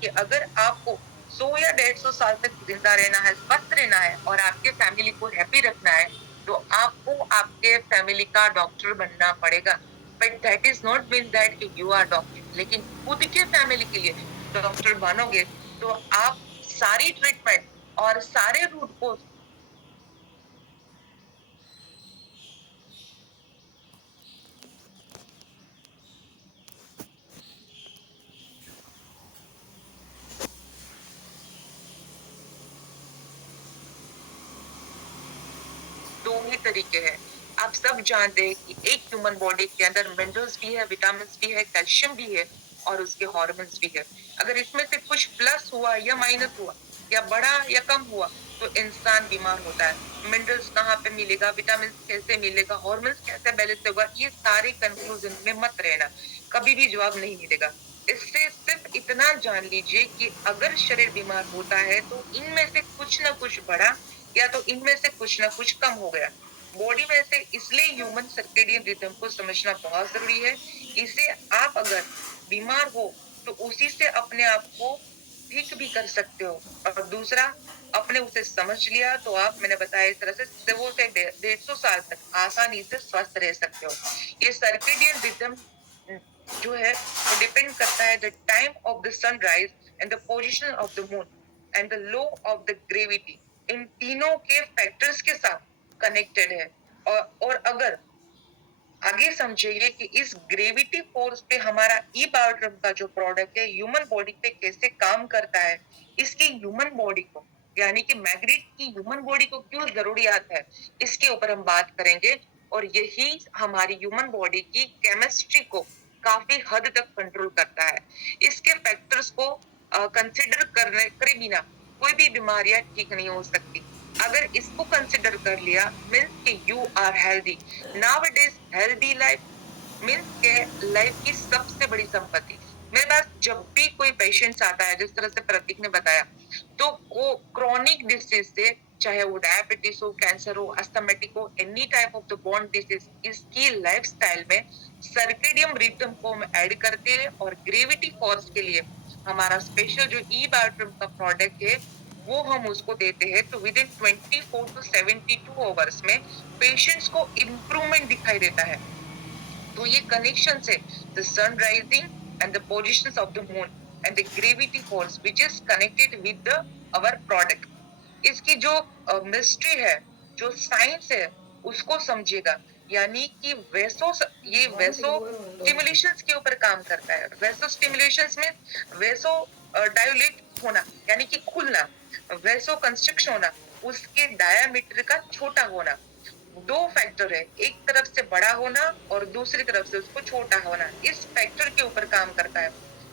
कि अगर आपको 100 या 150 साल तक जिंदा रहना है, स्वस्थ रहना है और आपके फैमिली को हैप्पी रखना है, तो आपको आपके फैमिली का डॉक्टर बनना पड़ेगा। But that is not mean that कि यू आर डॉक्टर। लेकिन खुद के फैमिली के लिए डॉक्टर बनोगे तो आप सारी ट्रीटमेंट और सारे रूट को दो ही तरीके हैं। आप सब जानते हैं कि एक ह्यूमन बॉडी के अंदर मिनरल्स भी है, विटामिन भी है, कैल्शियम भी है और उसके हार्मोन्स भी है। अगर इसमें से कुछ प्लस हुआ या माइनस हुआ या बढ़ा या कम हुआ तो इंसान बीमार होता है। मिनरल्स कहाँ पे मिलेगा, विटामिन कैसे मिलेगा, हार्मोन्स कैसे बैलेंस होगा, ये सारे कंक्लूजन में मत रहना, कभी भी जवाब नहीं मिलेगा। इससे सिर्फ इतना जान लीजिए कि अगर शरीर बीमार होता है तो इनमें से कुछ ना कुछ बढ़ा या तो इनमें से कुछ ना कुछ कम हो गया। बॉडी में से इसलिए ह्यूमन सर्केडियन रिदम को समझना बहुत जरूरी है। इसे आप अगर बीमार हो तो उसी से अपने आप को ठीक भी कर सकते हो। और दूसरा, अपने उसे समझ लिया तो आप, मैंने बताया इस तरह से 100 से 150 साल तक आसानी से स्वस्थ रह सकते हो। ये सर्केडियन रिदम जो है वो डिपेंड करता है the time of the sunrise and the position of the moon and the law of the gravity. इन तीनों के फैक्टर्स के साथ कनेक्टेड है। और अगर आगे समझिए कि इस ग्रेविटी फोर्स पे हमारा ई बायोट्रम का जो प्रोडक्ट है ह्यूमन बॉडी पे कैसे काम करता है, इसकी ह्यूमन बॉडी को यानी कि मैग्नेट की ह्यूमन बॉडी को क्यों जरूरियात है, इसके ऊपर हम बात करेंगे। और यही हमारी ह्यूमन बॉडी की केमिस्ट्री को काफी हद तक कंट्रोल करता है। इसके फैक्टर्स को कंसिडर करे बिना कोई भी बीमारियां ठीक नहीं हो सकती। अगर इसको कंसिडर कर लिया मीन्स कि you are healthy. Nowadays healthy life means के लाइफ की सबसे बड़ी संपत्ति। मेरे पास जब भी कोई पेशेंट आता है, जिस तरह से प्रतीक ने बताया, तो वो क्रॉनिक डिसीज से, चाहे वो डायबिटीज हो, कैंसर हो, अस्थमेटिक हो, any type of the bone disease, इसकी लाइफस्टाइल में सर्केडियम रिदम को हम ऐड करते हैं। और ग्रेविटी फोर्स के लिए हमारा स्पेशल जो ई बायोट्रिम का प्रोडक्ट है वो हम उसको देते हैं, तो विद इन 24 to 72 आवर्स में पेशेंट्स को इम्प्रूवमेंट दिखाई देता है। तो ये कनेक्शन से the sun rising and the position of the moon and the gravity force which is connected with the our product, इसकी जो मिस्ट्री है, जो साइंस है, उसको समझिएगा। यानी कि ये वैसो स्टिमुलेशंस के ऊपर काम करता है। वैसो स्टिमुलेशंस में वैसो डायलेट होना यानी कि खुलना, वैसो कंस्ट्रक्शन होना, उसके डायामीटर का छोटा होना। दो फैक्टर है, एक तरफ से बड़ा होना और दूसरी तरफ से उसको छोटा होना। इस फैक्टर के ऊपर काम करता है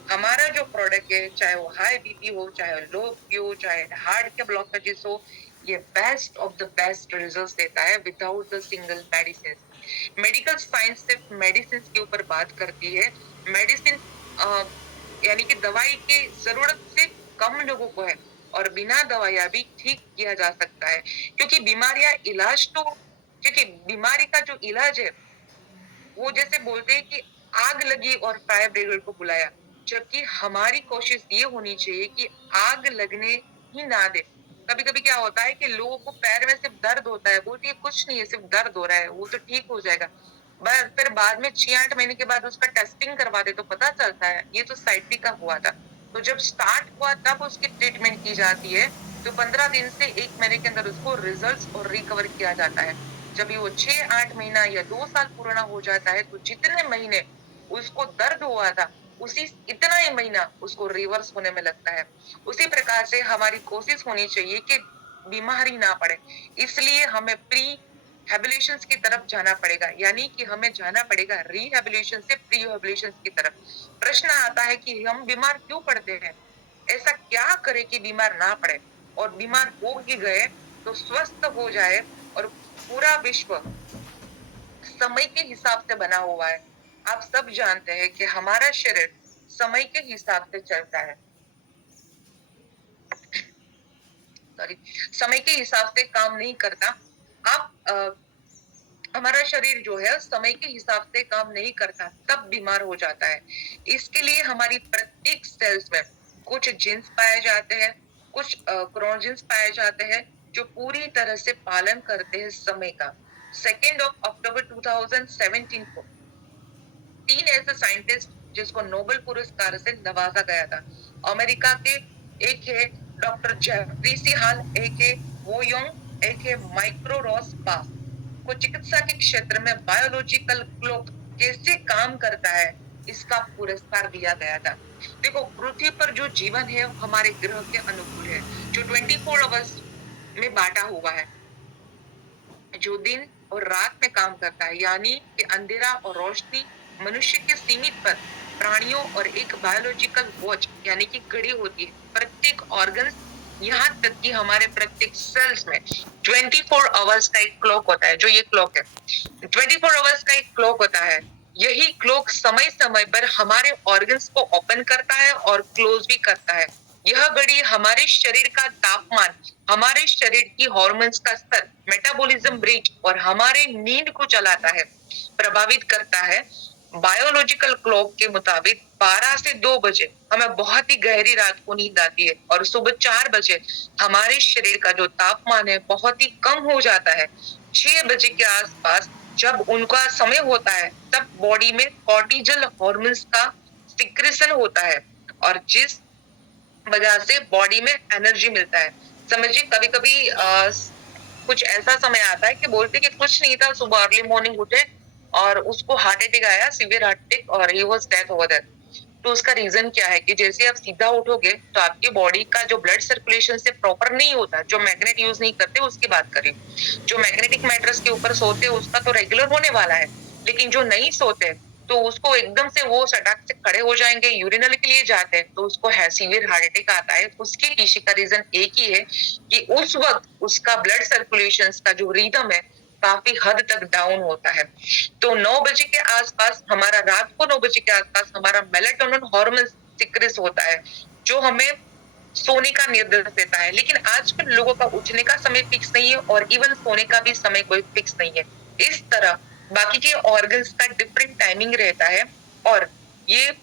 हमारा जो प्रोडक्ट है, चाहे वो हाई बीपी हो, चाहे लो बीपी हो, चाहे हार्ट के ब्लॉकेजेस हो, ये best of the best results देता है without the single medicine. Medical science सिर्फ मेडिसिन के ऊपर बात करती है। मेडिसिन यानी कि दवाई की जरूरत सिर्फ कम लोगों को है और बिना दवाइयां भी ठीक किया जा सकता है। क्योंकि बीमारी का जो इलाज है वो जैसे बोलते हैं कि आग लगी और फायर ब्रिगेड को बुलाया, जबकि हमारी कोशिश ये होनी चाहिए कि आग लगने ही ना दे। कभी कभी क्या होता है कि लोगों को पैर में सिर्फ दर्द होता है, बोलती है कुछ नहीं है, सिर्फ दर्द हो रहा है, वो तो ठीक हो जाएगा। बस फिर बाद में 6-8 महीने के बाद उसका टेस्टिंग करवा दे तो पता चलता है ये तो साइटिक का हुआ था। तो जब स्टार्ट हुआ तब उसकी ट्रीटमेंट की जाती है, तो 15 दिन से 1 महीने के अंदर उसको रिजल्ट और रिकवर किया जाता है। जब वो 6-8 महीना या 2 साल पुराना हो जाता है तो जितने महीने उसको दर्द हुआ था उसी इतना ही महीना उसको रिवर्स होने में लगता है। उसी प्रकार से हमारी कोशिश होनी चाहिए कि बीमारी ना पड़े, इसलिए हमें प्री हैबिलेशन की तरफ जाना पड़ेगा, यानी कि हमें जाना पड़ेगा रिहेबिलिटेशन से प्रीहेबिलिटेशन की तरफ। प्रश्न आता है कि हम बीमार क्यों पड़ते हैं, ऐसा क्या करें कि बीमार ना पड़े, और बीमार हो ही गए तो स्वस्थ हो जाए। और पूरा विश्व समय के हिसाब से बना हुआ है। आप सब जानते हैं कि हमारा शरीर समय के हिसाब से चलता है, सॉरी, समय के हिसाब से काम नहीं करता। आप हमारा शरीर जो है समय के हिसाब से काम नहीं करता, तब बीमार हो जाता है। इसके लिए हमारी प्रत्येक सेल्स में कुछ जीन्स पाए जाते हैं, कुछ क्रोमोसोम्स पाए जाते हैं जो पूरी तरह से पालन करते हैं समय का। 2 अक्टूबर 2017 को 3 ऐसे साइंटिस्ट जिसको नोबेल पुरस्कार से नवाजा गया था। अमेरिका के एक है डॉक्टर जेफरी सी हाल, एक है वो योंग, एक है माइक्रो रॉस बास को चिकित्सा के क्षेत्र में बायोलॉजिकल क्लॉक कैसे काम करता है इसका पुरस्कार दिया गया था। देखो, पृथ्वी पर जो जीवन है हमारे ग्रह के अनुकूल है, जो 24 आवर्स में बांटा हुआ है, जो दिन और रात में काम करता है, यानी कि अंधेरा और रोशनी मनुष्य के सीमित पर प्राणियों और एक बायोलॉजिकल वॉच यानी कि घड़ी होती है प्रत्येक ऑर्गन, यहाँ तक कि हमारे प्रत्येक सेल्स में 24 आवर्स का एक क्लॉक होता है। जो ये क्लॉक है 24 आवर्स का एक क्लॉक होता है। यही क्लॉक समय समय पर हमारे ऑर्गन्स को ओपन करता है और क्लोज भी करता है। यह घड़ी हमारे शरीर का तापमान, हमारे शरीर की हार्मोन्स का स्तर, मेटाबॉलिज्म रेट और हमारे नींद को चलाता है, प्रभावित करता है। बायोलॉजिकल क्लॉक के मुताबिक 12 से 2 बजे हमें बहुत ही गहरी रात को नींद आती है और सुबह 4 बजे हमारे शरीर का जो तापमान है बहुत ही कम हो जाता है। 6 बजे के आसपास जब उनका समय होता है तब बॉडी में कॉर्टिजल हार्मोन्स का सिक्रेशन होता है और जिस वजह से बॉडी में एनर्जी मिलता है। समझिए, कभी कभी कुछ ऐसा समय आता है कि बोलते कि कुछ नहीं था, सुबह अर्ली मॉर्निंग उठे और उसको हार्ट अटैक आया, सीवियर हार्ट अटैक, और he was death over that. तो उसका रीजन क्या है कि जैसे आप सीधा उठोगे तो आपकी बॉडी का जो ब्लड सर्कुलेशन से प्रॉपर नहीं होता, जो मैग्नेट यूज नहीं करते उसकी बात करें, जो मैग्नेटिक मैटर्स के ऊपर सोते उसका तो रेगुलर होने वाला है, लेकिन जो नहीं सोते तो उसको एकदम से वो सटाक से खड़े हो जाएंगे, यूरिनल के लिए जाते हैं तो उसको सीवियर हार्ट अटैक आता है। उसके पीछे का रीजन एक ही है कि उस वक्त उसका ब्लड सर्कुलेशन का जो रिदम है काफी हद तक डाउन होता है। तो 9 बजे के आसपास हमारा, रात को 9 बजे के आसपास हमारा मेलाटोनिन हार्मोन सिक्रेट होता है जो हमें सोने का निर्देश देता है। लेकिन आजकल लोगों का उठने का समय फिक्स नहीं है और इवन सोने का भी समय कोई फिक्स नहीं है। इस तरह बाकी के ऑर्गन्स का डिफरेंट टाइमिंग रहता है और ये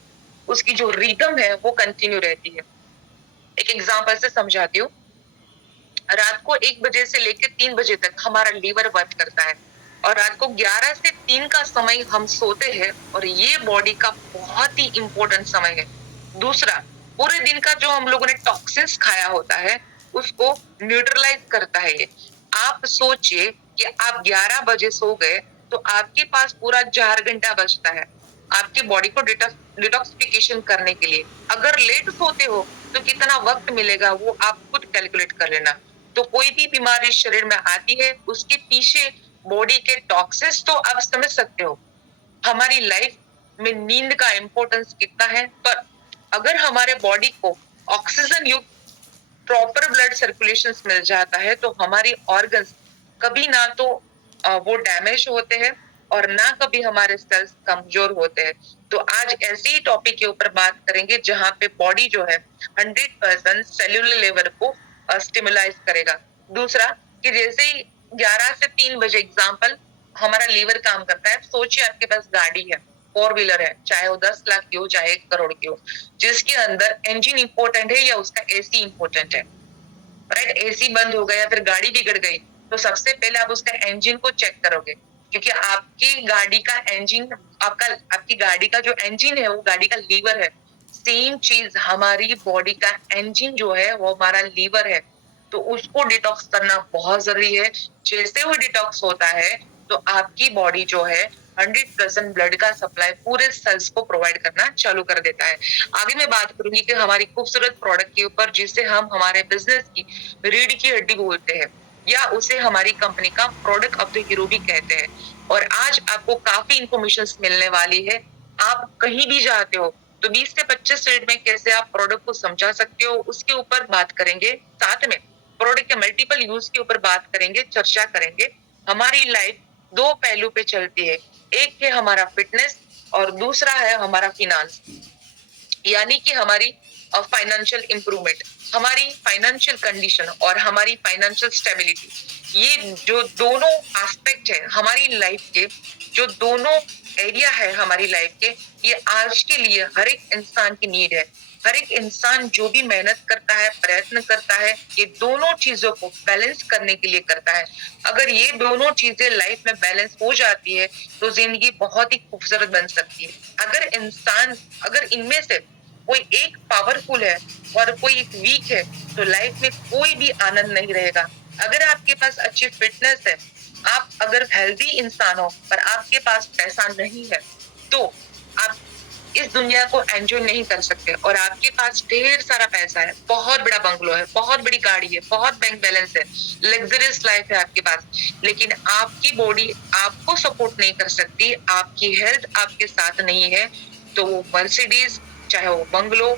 उसकी जो रिदम है वो कंटिन्यू रहती है। एक एग्जांपल से समझाती हूँ। रात को 1 बजे से लेकर 3 बजे तक हमारा लीवर वर्क करता है और रात को 11 से 3 का समय हम सोते हैं और ये बॉडी का बहुत ही इंपॉर्टेंट समय है। दूसरा, पूरे दिन का जो हम लोगों ने टॉक्सिन्स खाया होता है उसको न्यूट्रलाइज करता है ये। आप सोचिए कि आप 11 बजे सो गए तो आपके पास पूरा 4 घंटा बचता है आपकी बॉडी को डिटॉक्सिफिकेशन करने के लिए। अगर लेट सोते हो तो कितना वक्त मिलेगा वो आप खुद कैलकुलेट कर लेना। तो कोई भी बीमारी शरीर में आती है उसके पीछे बॉडी के टॉक्सिन्स तो आप समझ सकते हो। हमारी लाइफ में नींद का इंपॉर्टेंस कितना है, पर अगर हमारे बॉडी को ऑक्सीजन युक्त प्रॉपर ब्लड सर्कुलेशन मिल जाता है तो हमारी ऑर्गन्स कभी ना तो वो डैमेज होते हैं और ना कभी हमारे सेल्स कमजोर होते हैं। तो आज ऐसे ही टॉपिक के ऊपर बात करेंगे जहां पे बॉडी जो है 100% सेल्यूलर लेवल को स्टिमुलाइज करेगा। दूसरा, कि जैसे ही 11 से 3 बजे एग्जाम्पल हमारा लीवर काम करता है। सोचिए आपके पास गाड़ी है, 4 व्हीलर है, चाहे वो 10 लाख की हो चाहे 1 करोड़ की हो, जिसके अंदर इंजन इंपॉर्टेंट है या उसका एसी इंपॉर्टेंट है, राइट? एसी बंद हो गया, फिर गाड़ी बिगड़ गई, तो सबसे पहले आप उसका इंजन को चेक करोगे, क्योंकि आपकी गाड़ी का इंजन, आपकी गाड़ी का जो इंजन है वो गाड़ी का लीवर है। सेम चीज हमारी बॉडी का इंजन जो है वो हमारा लीवर है, तो उसको डिटॉक्स करना बहुत जरूरी है। जैसे वो डिटॉक्स होता है तो आपकी बॉडी जो है 100% ब्लड का सप्लाई पूरे सेल्स को प्रोवाइड करना चालू कर देता है। आगे मैं बात करूंगी कि हमारी खूबसूरत प्रोडक्ट के ऊपर जिसे हम हमारे बिजनेस की रीढ़ की हड्डी बोलते हैं या उसे हमारी कंपनी का प्रोडक्ट ऑफ द हीरो भी कहते हैं। और आज आपको काफी इंफॉर्मेशन मिलने वाली है। आप कहीं भी जाते हो तो 20 से 25 मिनट में कैसे आप प्रोडक्ट को समझा सकते हो उसके ऊपर बात करेंगे। साथ में प्रोडक्ट के मल्टीपल यूज के ऊपर बात करेंगे, चर्चा करेंगे। हमारी लाइफ 2 पहलू पे चलती है, एक है हमारा फिटनेस और दूसरा है हमारा फिनांस, यानी कि हमारी फाइनेंशियल इंप्रूवमेंट, हमारी फाइनेंशियल कंडीशन और हमारी फाइनेंशियल स्टेबिलिटी। ये जो दोनों एस्पेक्ट है हमारी लाइफ के, जो दोनों एरिया है हमारी लाइफ के, ये आज के लिए हर एक इंसान की नीड है। हर एक इंसान जो भी मेहनत करता है, प्रयत्न करता है, ये दोनों चीजों को बैलेंस करने के लिए करता है। अगर ये दोनों चीजें लाइफ में बैलेंस हो जाती है तो जिंदगी बहुत ही खूबसूरत बन सकती है। अगर इनमें से कोई एक पावरफुल है और कोई एक वीक है तो लाइफ में कोई भी आनंद नहीं रहेगा। अगर आपके पास अच्छी फिटनेस है, आप अगर हेल्दी इंसान हो पर आपके पास पैसा नहीं है तो आप इस दुनिया को एंजॉय नहीं कर सकते। और आपके पास ढेर सारा पैसा है, बहुत बड़ा बंगलो है, बहुत बड़ी गाड़ी है, बहुत बैंक बैलेंस है, लग्जरियस लाइफ है आपके पास, लेकिन आपकी बॉडी आपको सपोर्ट नहीं कर सकती, आपकी हेल्थ आपके साथ नहीं है, तो वो मर्सिडीज चाहे वो बंगलो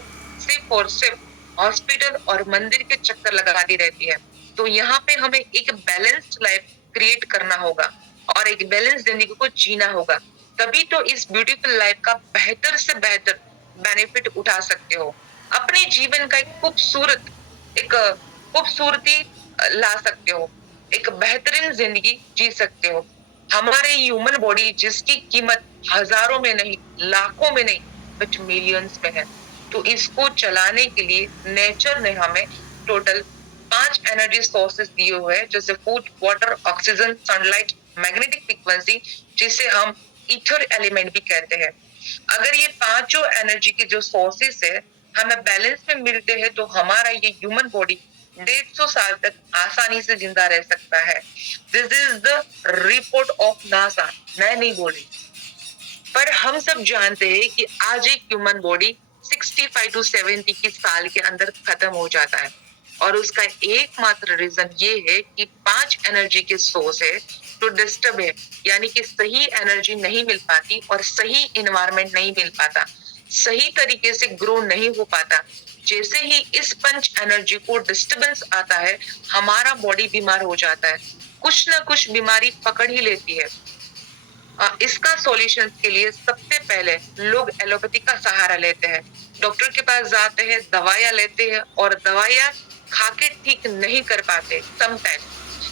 सिर्फ और सिर्फ हॉस्पिटल और मंदिर के चक्कर लगाती रहती है। तो यहाँ पे हमें एक बैलेंस्ड लाइफ क्रिएट करना होगा और एक बैलेंस जिंदगी को जीना होगा, तभी तो इस ब्यूटीफुल लाइफ का बेहतर से बेहतर बेनिफिट उठा सकते हो। अपने जीवन का एक खूबसूरती ला सकते हो, एक बेहतरीन जिंदगी जी सकते हो। हमारे ह्यूमन बॉडी जिसकी कीमत हजारों में नहीं, लाखों में नहीं, बट मिलियंस में है। तो इसको चलाने के लिए नेचर ने हमें टोटल 5 एनर्जी सोर्सेस दिए हुए हैं, जैसे food, water, oxygen, sunlight, magnetic frequency, जिसे हम ईथर एलिमेंट भी कहते हैं। अगर ये पांचों एनर्जी के जो सोर्सेस है हमें बैलेंस में मिलते हैं तो हमारा ये ह्यूमन बॉडी 150 साल तक आसानी से जिंदा रह सकता है। This is the report of NASA, मैं नहीं बोल रही। पर हम सब जानते हैं कि आज एक ह्यूमन बॉडी 65 टू 70 की साल के अंदर खत्म हो जाता है और उसका एकमात्र रीजन ये है कि 5 एनर्जी के सोर्स है तो डिस्टर्ब है, यानी कि सही एनर्जी नहीं मिल पाती और सही इन्वायरमेंट नहीं मिल पाता, सही तरीके से ग्रो नहीं हो पाता। जैसे ही इस पंच एनर्जी को डिस्टर्बेंस आता है हमारा बॉडी बीमार हो जाता है, कुछ ना कुछ बीमारी पकड़ ही लेती है। इसका सॉल्यूशन के लिए सबसे पहले लोग एलोपैथी का सहारा लेते हैं, डॉक्टर के पास जाते हैं, दवाइयां लेते हैं और दवाइयां खा के ठीक नहीं कर पाते समटाइम,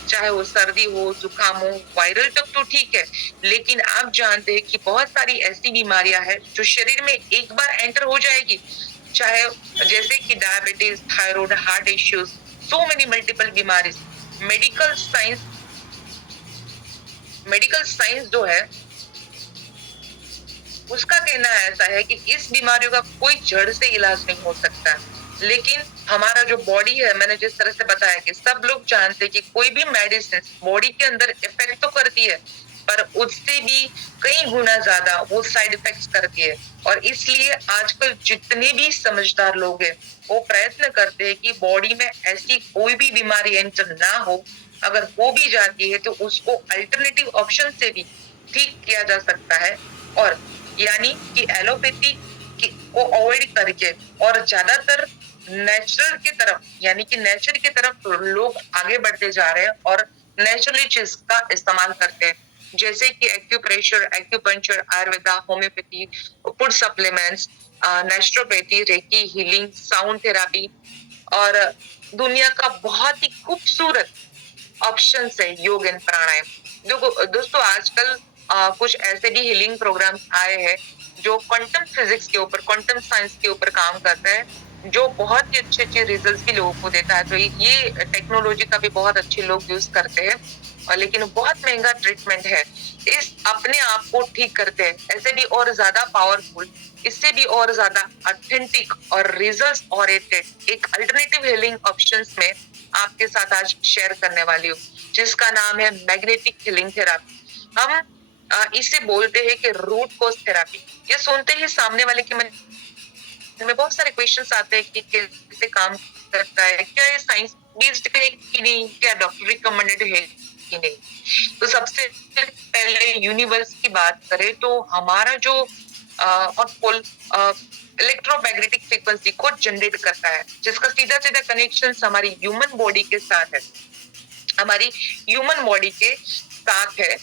चाहे वो सर्दी हो, जुकाम हो, वायरल तक तो ठीक है, लेकिन आप जानते हैं कि बहुत सारी ऐसी बीमारियां हैं जो शरीर में एक बार एंटर हो जाएगी, चाहे जैसे कि diabetes, thyroid, heart issues, so many multiple बीमारीज। मेडिकल साइंस जो है उसका कहना ऐसा है कि इस बीमारियों का कोई जड़ से इलाज नहीं हो सकता, लेकिन हमारा जो बॉडी है, मैंने जिस तरह से बताया कि सब लोग जानते हैं कि कोई भी मेडिसिन बॉडी के अंदर इफेक्ट तो करती है पर उससे भी कई गुना ज्यादा वो साइड इफेक्ट्स करती है। और इसलिए आजकल जितने भी समझदार लोग हैं वो प्रयत्न करते हैं कि बॉडी में ऐसी कोई भी बीमारी एंटर ना हो, अगर हो भी जाती है तो उसको अल्टरनेटिव ऑप्शन से भी ठीक किया जा सकता है। और यानी कि एलोपैथी को अवॉइड करके और ज्यादातर नेचुरल की तरफ, यानी कि नेचर की तरफ लोग आगे बढ़ते जा रहे हैं और नेचुरली चीज का इस्तेमाल करते हैं, जैसे कि acupressure, acupuncture, Ayurveda, homeopathy, food supplements, naturopathy, reiki, healing, sound therapy और दुनिया का बहुत ही खूबसूरत ऑप्शन है योग एंड प्राणायाम। दोस्तों आजकल कुछ ऐसे भी हीलिंग प्रोग्राम्स आए हैं जो क्वांटम फिजिक्स के ऊपर, क्वांटम साइंस के ऊपर काम करता है, जो बहुत ही अच्छे अच्छे रिजल्ट्स भी लोगों को देता है। तो ये टेक्नोलॉजी का भी बहुत अच्छे लोग यूज करते हैं और लेकिन बहुत महंगा ट्रीटमेंट है। इस अपने आप को ठीक करते हैं, ऐसे भी और ज्यादा पावरफुल, इससे भी और ज्यादा ऑथेंटिक और रिजल्ट्स ओरिएंटेड एक अल्टरनेटिव हीलिंग ऑप्शंस में आपके साथ आज शेयर करने वाली हूँ, जिसका नाम है मैग्नेटिक हीलिंग थेरापी। हम इसे बोलते हैं कि रूट कॉज थेरापी। ये सुनते ही सामने वाले के मन में बहुत सारे क्वेश्चंस आते हैं कि कैसे काम करता है, क्या ये साइंस बेस्ड है कि नहीं, क्या डॉक्टर रिकमेंडेड है कि नहीं। तो सबसे पहले यूनिवर्स की बात करें तो हमारा जो इलेक्ट्रोमैग्नेटिक फ्रीक्वेंसी को जनरेट करता है, जिसका सीधा सीधा कनेक्शन हमारी ह्यूमन बॉडी के साथ है, हमारी ह्यूमन बॉडी के साथ है।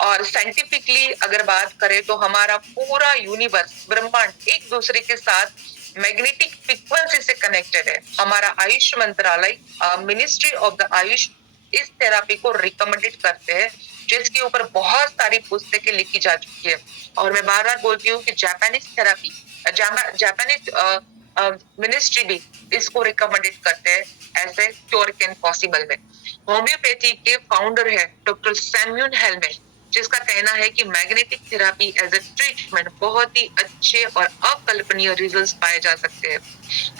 और साइंटिफिकली अगर बात करें तो हमारा पूरा यूनिवर्स, ब्रह्मांड एक दूसरे के साथ मैग्नेटिक फ्रीक्वेंसी से कनेक्टेड है। हमारा आयुष मंत्रालय, मिनिस्ट्री ऑफ द आयुष, इस थेरापी को रिकमेंडेड करते हैं, जिसके ऊपर बहुत सारी पुस्तकें लिखी जा चुकी है। और मैं बार बार बोलती हूँ कि जापानीज मिनिस्ट्री भी इसको रिकमेंडेड करते हैं ऐसे क्योर कैन पॉसिबल में। होम्योपैथी के फाउंडर है डॉक्टर सैम्यूल हेलमेट, जिसका कहना है कि magnetic therapy as a treatment बहुत ही अच्छे और अकल्पनीय रिजल्ट्स पाए जा सकते हैं।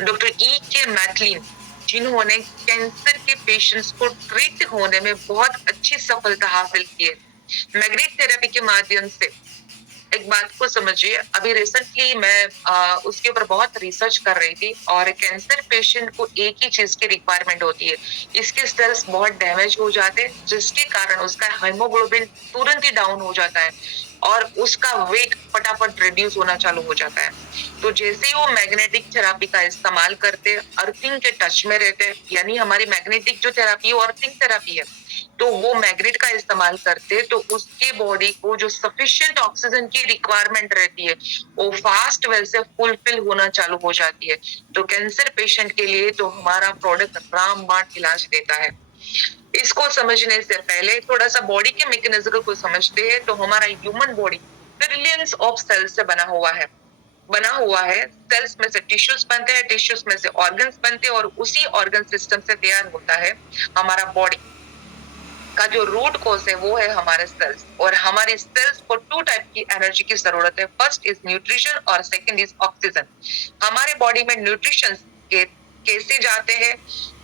डॉक्टर ई के मैथलिन, जिन्होंने कैंसर के पेशेंट्स को ट्रीट होने में बहुत अच्छी सफलता हासिल की है मैग्नेट थेरेपी के माध्यम से। एक बात को समझिए, अभी रिसेंटली मैं उसके ऊपर बहुत रिसर्च कर रही थी, और कैंसर पेशेंट को एक ही चीज की रिक्वायरमेंट होती है, इसके सेल्स बहुत डैमेज हो जाते हैं, जिसके कारण उसका हीमोग्लोबिन तुरंत ही डाउन हो जाता है और उसका वेट फटाफट रिड्यूस होना चालू हो जाता है। तो जैसे ही वो मैग्नेटिक थेरापी का इस्तेमाल करते हैं, अर्थिंग के टच में रहते हैं, यानी हमारी मैग्नेटिक जो थेरापी है वो अर्थिंग थेरापी है, तो वो मैग्नेट का इस्तेमाल करते तो उसके बॉडी को जो सफिशिएंट ऑक्सीजन की रिक्वायरमेंट रहती है वो फास्ट वे से फुलफिल होना चालू हो जाती है। तो कैंसर पेशेंट के लिए तो हमारा प्रोडक्ट रामबाण इलाज देता है। इसको समझने से पहले थोड़ा सा बॉडी के मैकेनिज्म को समझते हैं। तो हमारा human body trillions of cells से बना हुआ है। सेल्स में से टिश्यूज बनते हैं, टिश्यूज में से ऑर्गन्स बनते हैं, और उसी ऑर्गन सिस्टम से तैयार होता है हमारा बॉडी का जो रूट कोज है वो है हमारे सेल्स। और हमारे सेल्स को 2 टाइप की एनर्जी की जरूरत है, फर्स्ट इज न्यूट्रिशन और सेकंड इज ऑक्सीजन। हमारे बॉडी में न्यूट्रिशन के कैसे जाते हैं,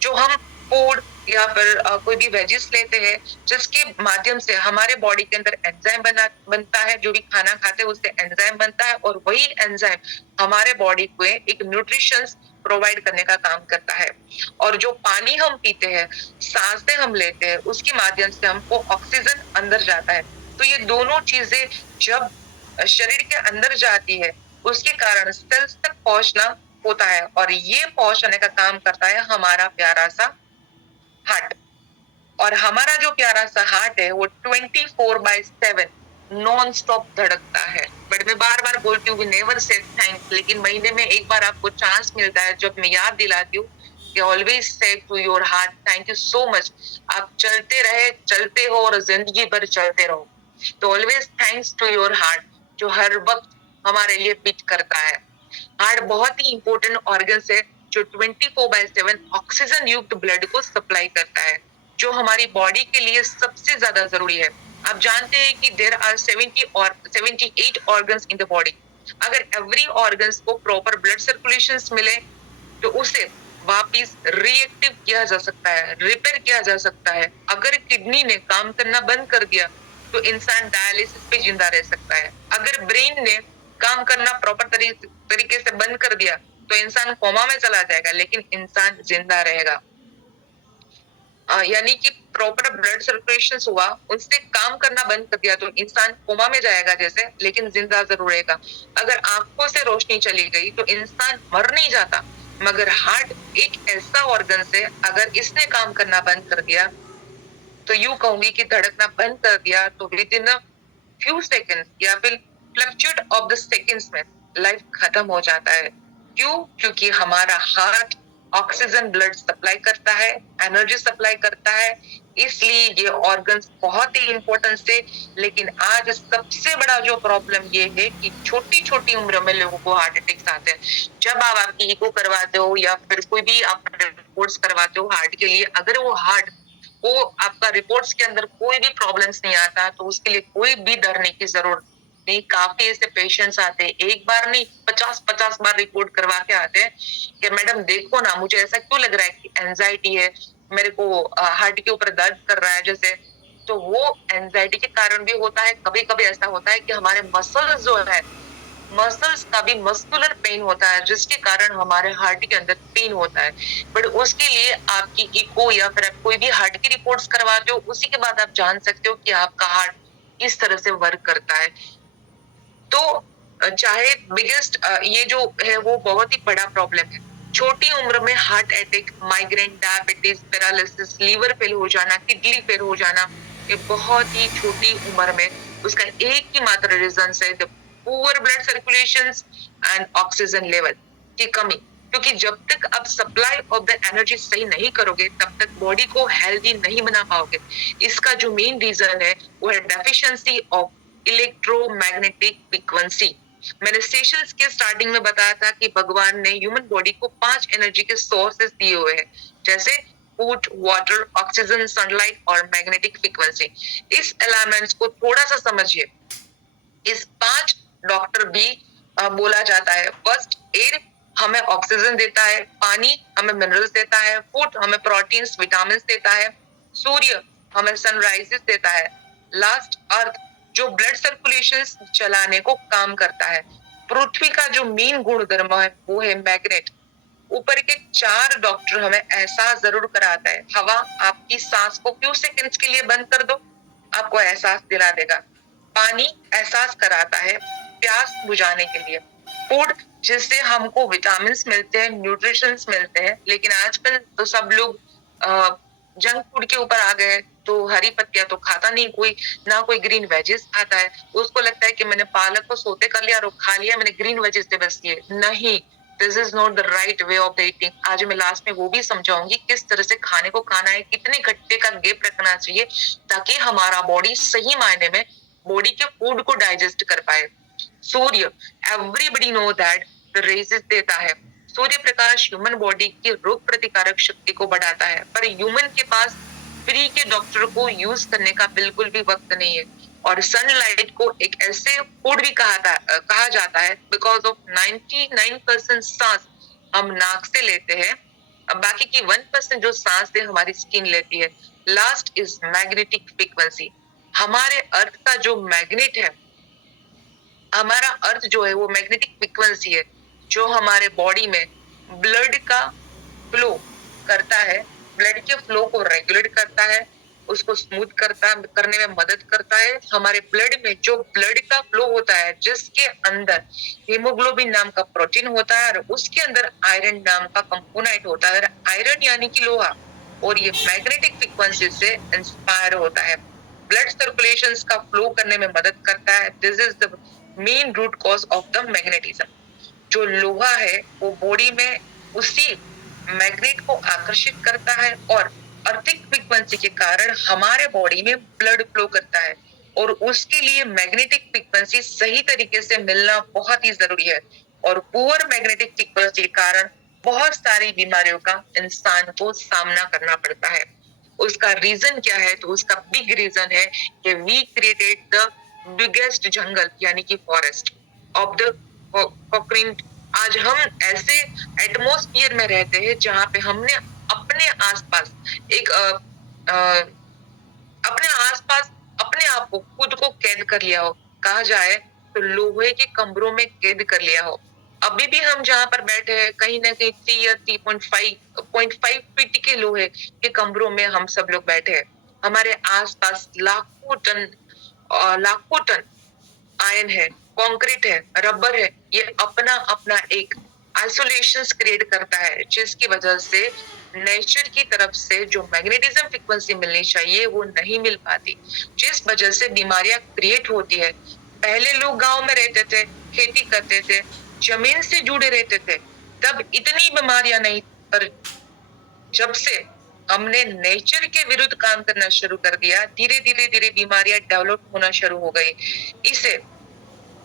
जो हम फूड या फिर कोई भी वेजिस लेते हैं, जिसके माध्यम से हमारे बॉडी के अंदर एंजाइम बनता है, जो भी खाना खाते हैं उससे एंजाइम बनता है, और वही एंजाइम हमारे बॉडी को एक न्यूट्रिशन प्रोवाइड करने का काम करता है। और जो पानी हम पीते हैं, सांसें हम लेते हैं, उसके माध्यम से हमको ऑक्सीजन अंदर जाता है। तो ये दोनों चीजें जब शरीर के अंदर जाती है, उसके कारण सेल्स तक पहुंचना होता है, और ये पहुंचाने का काम करता है हमारा प्यारा सा हार्ट। और हमारा जो प्यारा सा हार्ट है वो 24/7 नॉन स्टॉप धड़कता है। बट मैं बार बार बोलती हूँ नेवर से थैंक्स, लेकिन महीने में एक बार आपको चांस मिलता है जब मैं याद दिलाती हूँ कि always say to your heart thank you so much. आप चलते हो और जिंदगी भर चलते रहो। तो always thanks to your heart, जो हर वक्त हमारे लिए बीट करता है। हार्ट बहुत ही इंपॉर्टेंट ऑर्गन है, जो 24/7 ऑक्सीजन युक्त ब्लड को सप्लाई करता है, जो हमारी बॉडी के लिए सबसे ज्यादा जरूरी है। आप जानते हैं कि there are 78 organs in the body. अगर एवरी ऑर्गन्स को प्रॉपर ब्लड सर्कुलेशन मिले तो उसे वापिस रिएक्टिव किया जा सकता है, रिपेयर किया जा सकता है। अगर किडनी ने काम करना बंद कर दिया तो इंसान डायलिसिस पे जिंदा रह सकता है। अगर ब्रेन ने काम करना प्रॉपर तरीके से बंद कर दिया तो इंसान कोमा में चला जाएगा, लेकिन इंसान जिंदा रहेगा। यानी कि प्रॉपर ब्लड सर्कुलेशन हुआ, उससे काम करना बंद कर दिया तो इंसान कोमा में जाएगा जैसे, लेकिन जिंदा जरूर रहेगा। अगर आंखों से रोशनी चली गई तो इंसान मर नहीं जाता, मगर हार्ट एक ऐसा ऑर्गन है, अगर इसने काम करना बंद कर दिया तो यूं कहूंगी कि धड़कना बंद कर दिया तो विद इन फ्यू सेकंड्स या फिर फ्लक्चुएट ऑफ द सेकंड्स में लाइफ खत्म हो जाता है। क्यों? क्योंकि हमारा हार्ट ऑक्सीजन ब्लड सप्लाई करता है, एनर्जी सप्लाई करता है, इसलिए ये ऑर्गन्स बहुत ही इंपॉर्टेंट है। लेकिन आज सबसे बड़ा जो प्रॉब्लम ये है कि छोटी छोटी उम्र में लोगों को हार्ट अटैक्स आते हैं। जब आप आपकी इको करवाते हो या फिर कोई भी आप रिपोर्ट्स करवाते हो हार्ट के लिए, अगर वो हार्ट को आपका रिपोर्ट्स के अंदर कोई भी प्रॉब्लम्स नहीं आता तो उसके लिए कोई भी डरने की जरूरत नहीं। काफी ऐसे पेशेंट्स आते हैं, एक बार नहीं 50-50 बार रिपोर्ट करवा के आते हैं कि मैडम देखो ना, मुझे ऐसा क्यों लग रहा है कि एंजाइटी है, मेरे को हार्ट के ऊपर दर्द कर रहा है जैसे। तो वो एंजाइटी के कारण भी होता है। कभी कभी ऐसा होता है कि हमारे मसल्स जो है, मसल्स का भी मस्कुलर पेन होता है, जिसके कारण हमारे हार्ट के अंदर पेन होता है। बट उसके लिए आपकी इको या फिर आप कोई भी हार्ट की रिपोर्ट्स करवाते हो, उसी के बाद आप जान सकते हो कि आपका हार्ट किस तरह से वर्क करता है। तो चाहे बिगेस्ट ये जो है वो बहुत ही बड़ा प्रॉब्लम है। छोटी उम्र में heart attack, migraine, diabetes, paralysis, liver fail हो जाना, किडनी फेल हो जाना, ये बहुत ही छोटी उम्र में उसका एक ही मात्र रीजन है, the poor blood circulation and oxygen level की कमी। क्योंकि जब तक आप सप्लाई ऑफ द एनर्जी सही नहीं करोगे तब तक बॉडी को हेल्दी नहीं बना पाओगे। इसका जो मेन रीजन है वो है डेफिशिएंसी ऑफ इलेक्ट्रोमैग्नेटिक फ्रीक्वेंसी। मैंने सेशंस के स्टार्टिंग में बताया था कि भगवान ने ह्यूमन बॉडी को 5 एनर्जी के सोर्सेस दिए हुए हैं, जैसे फूड, वाटर, ऑक्सीजन, सनलाइट और मैग्नेटिक फ्रीक्वेंसी। इस एलिमेंट्स को थोड़ा सा समझिए। इस 5 डॉक्टर भी बोला जाता है। फर्स्ट, एयर हमें ऑक्सीजन देता है, पानी हमें मिनरल्स देता है, फूड हमें प्रोटीन्स, विटामिन देता है, सूर्य हमें सनराइजेस देता है, लास्ट अर्थ जो ब्लड सर्कुलेशन चलाने को काम करता है। पृथ्वी का जो मेन गुणधर्म है वो है मैग्नेट। ऊपर के 4 डॉक्टर हमें एहसास जरूर कराता है। हवा, आपकी सांस को फ्यू सेकंड्स के लिए बंद कर दो, आपको एहसास दिला देगा। पानी एहसास कराता है प्यास बुझाने के लिए। फूड, जिससे हमको विटामिन मिलते हैं, न्यूट्रिशंस मिलते हैं। लेकिन आजकल तो सब लोग जंक फूड के ऊपर आ गए, तो हरी पत्तियां तो खाता नहीं कोई, ना कोई ग्रीन वेजेस खाता है। उसको लगता है कि मैंने पालक को सोते कर लिया और खा लिया, मैंने ग्रीन वेजेस से बस किए। नहीं, this is not the right way of eating. आज मैं लास्ट में वो भी समझाऊंगी किस तरह से खाने को खाना है, कितने घंटे का गैप रखना चाहिए ताकि हमारा बॉडी सही मायने में बॉडी के फूड को डाइजेस्ट कर पाए। सूर्य, everybody know that the rays देता है। सूर्य प्रकाश ह्यूमन बॉडी की रोग प्रतिकारक शक्ति को बढ़ाता है, पर ह्यूमन के पास फ्री के डॉक्टर को यूज करने का बिल्कुल भी वक्त नहीं है। और सनलाइट को एक ऐसे फूड भी कहा जाता है बिकॉज ऑफ 99% सांस हम नाक से लेते हैं, अब बाकी की 1% जो सांस है हमारी स्किन लेती है। Last is magnetic frequency. हमारे अर्थ का जो मैग्नेट है, हमारा अर्थ जो है वो मैग्नेटिक फ्रीक्वेंसी है, जो हमारे बॉडी में ब्लड का फ्लो करता है, ब्लड के फ्लो को रेगुलेट करता है, उसको स्मूथ करने में मदद करता है। हमारे ब्लड में जो ब्लड का फ्लो होता है, जिसके अंदर हीमोग्लोबिन नाम का प्रोटीन होता है और उसके अंदर आयरन नाम का कंपोनेंट होता है। आयरन यानी कि लोहा, और ये मैग्नेटिक फ्रीक्वेंसी से इंस्पायर होता है, ब्लड सर्कुलेशन का फ्लो करने में मदद करता है। This is the main root cause of the magnetism. जो लोहा है वो बॉडी में उसी मैग्नेट को आकर्षित करता है और अर्थिक फ्रीक्वेंसी के कारण हमारे बॉडी में ब्लड फ्लो करता है, और उसके लिए मैग्नेटिक फ्रीक्वेंसी सही तरीके से मिलना बहुत ही जरूरी है। और पुअर मैग्नेटिक फ्रीक्वेंसी के कारण बहुत सारी बीमारियों का इंसान को सामना करना पड़ता है। उसका रीजन क्या है? तो उसका बिग रीजन है कि वी क्रिएटेड द बिगेस्ट जंगल यानी कि फॉरेस्ट ऑफ द कॉकरेंट। आज हम ऐसे एटमॉस्फेयर में रहते हैं जहां पे हमने अपने आसपास एक अपने आसपास अपने आप को खुद को कैद कर लिया हो, कहा जाए तो लोहे के कमरों में कैद कर लिया हो। अभी भी हम जहां पर बैठे हैं कहीं ना कहीं 3 या 3.5 फीट के लोहे के कमरों में हम सब लोग बैठे हैं। हमारे आसपास लाखों टन आयरन है, कंक्रीट है, रबर है। ये अपना अपना एक आइसोलेशन क्रिएट करता है, जिसकी वजह से नेचर की तरफ से जो मैग्नेटिज्म फ्रीक्वेंसी मिलनी चाहिए वो नहीं मिल पाती, जिस वजह से बीमारियां क्रिएट होती है। पहले लोग गांव में रहते थे, खेती करते थे, जमीन से जुड़े रहते थे, तब इतनी बीमारियां नहीं। पर जब से हमने नेचर के विरुद्ध काम करना शुरू कर दिया, धीरे धीरे धीरे बीमारियां डेवलप होना शुरू हो गई। इसे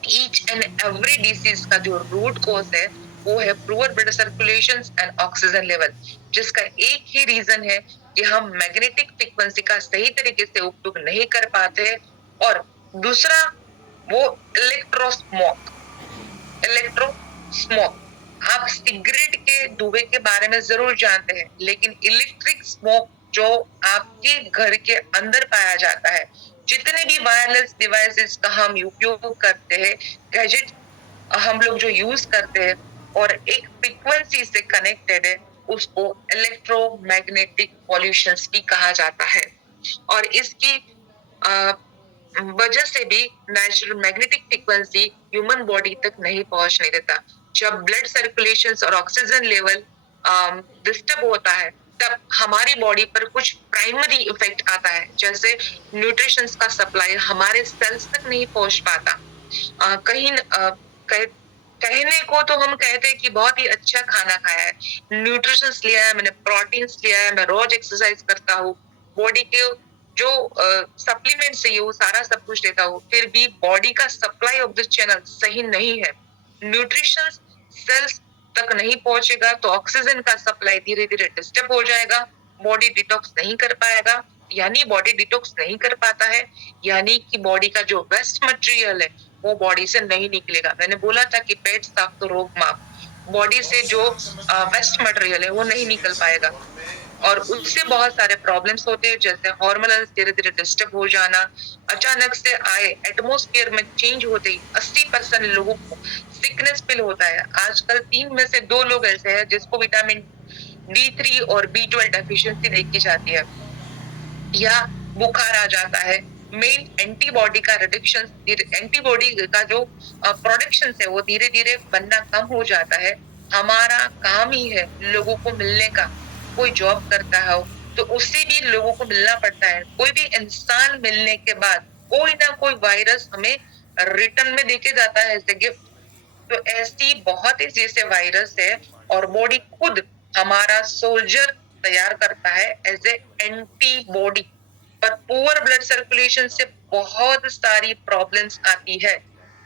ईच एंड एवरी डिसीज का जो रूट कॉज है वो है poor blood circulation and oxygen level, जिसका एक ही रीजन है कि हम मैग्नेटिक फ्रीक्वेंसी का सही तरीके से उपयोग नहीं कर पाते। और दूसरा वो इलेक्ट्रो स्मोक। आप सिगरेट के धुएं के बारे में जरूर जानते हैं, लेकिन इलेक्ट्रिक स्मोक जो आपके घर के अंदर पाया जाता है, जितने भी वायरलेस डिवाइसेस का हम उपयोग करते हैं, गैजेट हम लोग जो यूज करते हैं और एक फ्रीक्वेंसी से कनेक्टेड है, उसको इलेक्ट्रोमैग्नेटिक पॉल्यूशन भी कहा जाता है। और इसकी वजह से भी natural magnetic frequency human body तक नहीं पहुंचने देता। जब ब्लड सर्कुलेशन और ऑक्सीजन लेवल डिस्टर्ब होता है, तब हमारी बॉडी पर कुछ प्राइमरी इफेक्ट आता है, जैसे न्यूट्रिशन का सप्लाई हमारे सेल्स तक नहीं पहुंच पाता। कहने को तो हम कहते हैं कि बहुत ही अच्छा खाना खाया है, न्यूट्रिशन लिया है, मैंने प्रोटीन्स लिया है, मैं रोज एक्सरसाइज करता हूँ, बॉडी के जो सप्लीमेंट चाहिए वो सारा सब कुछ लेता हो, फिर भी बॉडी का सप्लाई ऑफ द चैनल सही नहीं है, न्यूट्रिशन सेल्स तक नहीं पहुंचेगा, तो ऑक्सीजन का सप्लाई धीरे धीरे डिस्टर्ब हो जाएगा, बॉडी डिटॉक्स नहीं कर पाएगा, यानी बॉडी डिटॉक्स नहीं कर पाता है, यानी कि बॉडी का जो वेस्ट मटेरियल है वो बॉडी से नहीं निकलेगा। मैंने बोला था कि पेट साफ तो रोग माफ, बॉडी से जो वेस्ट मटेरियल है वो नहीं निकल पाएगा और उससे बहुत सारे प्रॉब्लम्स होते हैं, जैसे हार्मोनल धीरे धीरे डिस्टर्ब हो जाना, अचानक से आए एटमॉस्फेयर में चेंज होते ही 80% लोगों को सिकनेस फील होता है। आजकल 3 में से 2 लोग ऐसे हैं जिसको विटामिन D3 और B12 डेफिशिएंसी देखी जाती है या बुखार आ जाता है। मेन एंटीबॉडी का रिडक्शन, एंटीबॉडी का जो प्रोडक्शन है वो धीरे धीरे बनना कम हो जाता है। हमारा काम ही है लोगों को मिलने का, कोई जॉब करता है तो उससे भी लोगों को मिलना पड़ता है, कोई भी इंसान मिलने के बाद कोई ना कोई वायरस हमें रिटर्न में देके जाता है एज ए गिफ्ट। तो ऐसी बहुत ही जैसे वायरस है और बॉडी खुद हमारा सोल्जर तैयार करता है एज ए एंटीबॉडी, पर पुअर ब्लड सर्कुलेशन से बहुत सारी प्रॉब्लम्स आती है।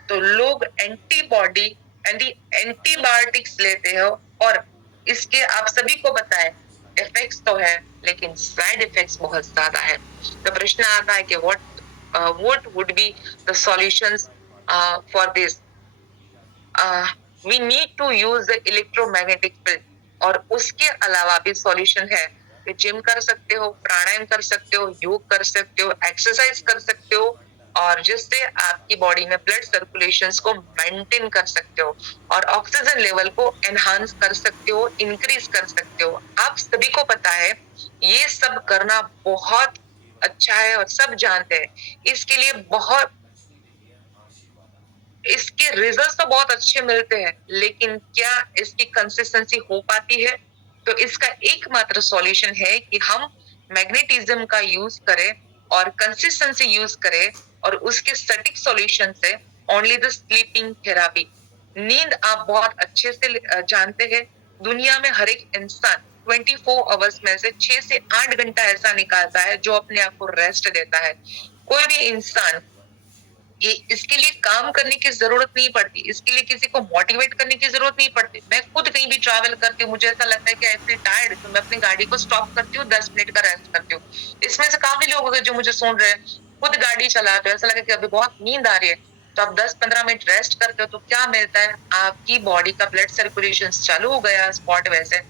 तो लोग एंटीबॉडी एंटीबायोटिक्स लेते हो और इसके आप सभी को पता है इफेक्ट्स तो है लेकिन साइड इफेक्ट्स बहुत ज्यादा है। तो प्रश्न आता है कि what would be the solutions for this. We need to use the electromagnetic field, और उसके अलावा भी सॉल्यूशन है कि जिम कर सकते हो, प्राणायाम कर सकते हो, योग कर सकते हो, एक्सरसाइज कर सकते हो, और जिससे आपकी बॉडी में ब्लड सर्कुलेशन को मेंटेन कर सकते हो और ऑक्सीजन लेवल को एनहांस कर सकते हो, इंक्रीज कर सकते हो। आप सभी को पता है ये सब करना बहुत अच्छा है और सब जानते हैं, इसके लिए बहुत इसके रिजल्ट्स तो बहुत अच्छे मिलते हैं, लेकिन क्या इसकी कंसिस्टेंसी हो पाती है? तो इसका एकमात्र सॉल्यूशन है कि हम मैग्नेटिज्म का यूज करें और कंसिस्टेंसी यूज करें, और उसके सटीक सॉल्यूशन से ओनली द स्लीपिंग थेरापी। नींद आप बहुत अच्छे से जानते हैं, दुनिया में हर एक इंसान 24 आवर्स में से 6 से 8 घंटा ऐसा निकालता है जो अपने आप को रेस्ट देता है। कोई भी इंसान ये इसके लिए काम करने की जरूरत नहीं पड़ती, इसके लिए किसी को मोटिवेट करने की जरूरत नहीं पड़ती। मैं खुद कहीं भी ट्रैवल करती हूँ, मुझे ऐसा लगता है कि आई फील टायर्ड, तो मैं अपनी गाड़ी को स्टॉप करती हूँ, 10 मिनट का रेस्ट करती हूँ। इसमें से काफी लोग हैं जो मुझे सुन रहे हैं, खुद गाड़ी चलाते हो, ऐसा लगे कि अभी बहुत नींद आ रही है, तो आप 10-15 मिनट रेस्ट करते हो तो क्या मिलता है, आपकी बॉडी का ब्लड सर्कुलेशन चालू हो गया स्पॉट वैसे,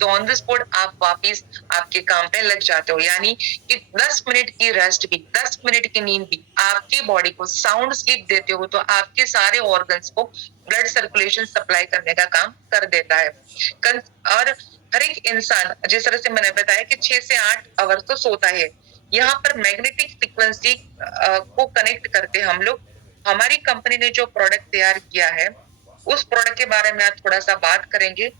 तो ऑन द स्पॉट आप वापिस आपके काम पे लग जाते हो। यानी कि 10 मिनट की रेस्ट भी, 10 मिनट की नींद भी आपकी बॉडी को साउंड स्लीप देते हो तो आपके सारे ऑर्गन्स को ब्लड सर्कुलेशन सप्लाई करने का काम कर देता है। और हर एक इंसान, जिस तरह से मैंने बताया कि 6 से 8 आवर तो सोता है, यहाँ पर मैग्नेटिक फ्रीक्वेंसी को कनेक्ट करते हम लोग। हमारी कंपनी ने जो प्रोडक्ट तैयार किया है उस प्रोडक्ट के बारे में आज थोड़ा सा बात करेंगे,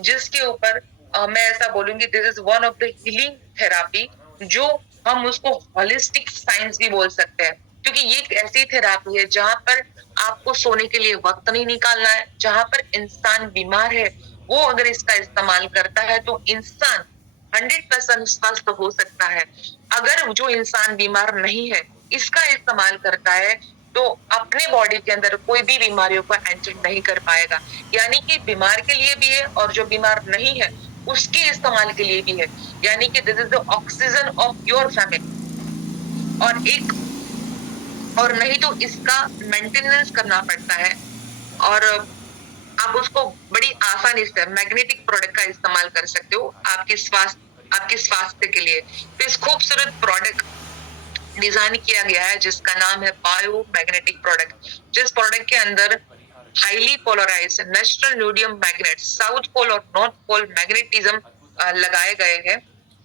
जिसके ऊपर मैं ऐसा बोलूंगी this is one of the healing therapy, जो हम उसको होलिस्टिक साइंस भी बोल सकते हैं, क्योंकि ये एक ऐसी थेरापी है जहां पर आपको सोने के लिए वक्त नहीं निकालना है। जहां पर इंसान बीमार है वो अगर इसका इस्तेमाल करता है तो इंसान 100% स्वस्थ हो सकता है। अगर जो इंसान बीमार नहीं है इसका इस्तेमाल करता है तो अपने बॉडी के अंदर कोई भी बीमारियों को एंटर नहीं कर पाएगा। यानी कि बीमार के लिए भी है और जो बीमार नहीं है उसके इस्तेमाल के लिए भी है। यानी कि this is the oxygen of your family. और नहीं तो इसका मेंटेनेंस करना पड़ता है, और आप उसको बड़ी आसानी से मैग्नेटिक प्रोडक्ट का इस्तेमाल कर सकते हो आपके स्वास्थ्य के लिए। तो इस खूबसूरत प्रोडक्ट डिजाइन किया गया है जिसका नाम है बायो मैग्नेटिक प्रोडक्ट, जिस प्रोडक्ट के अंदर highly polarise natural neodymium magnet south pole और नॉर्थ पोल मैग्नेटिज्म लगाए गए हैं।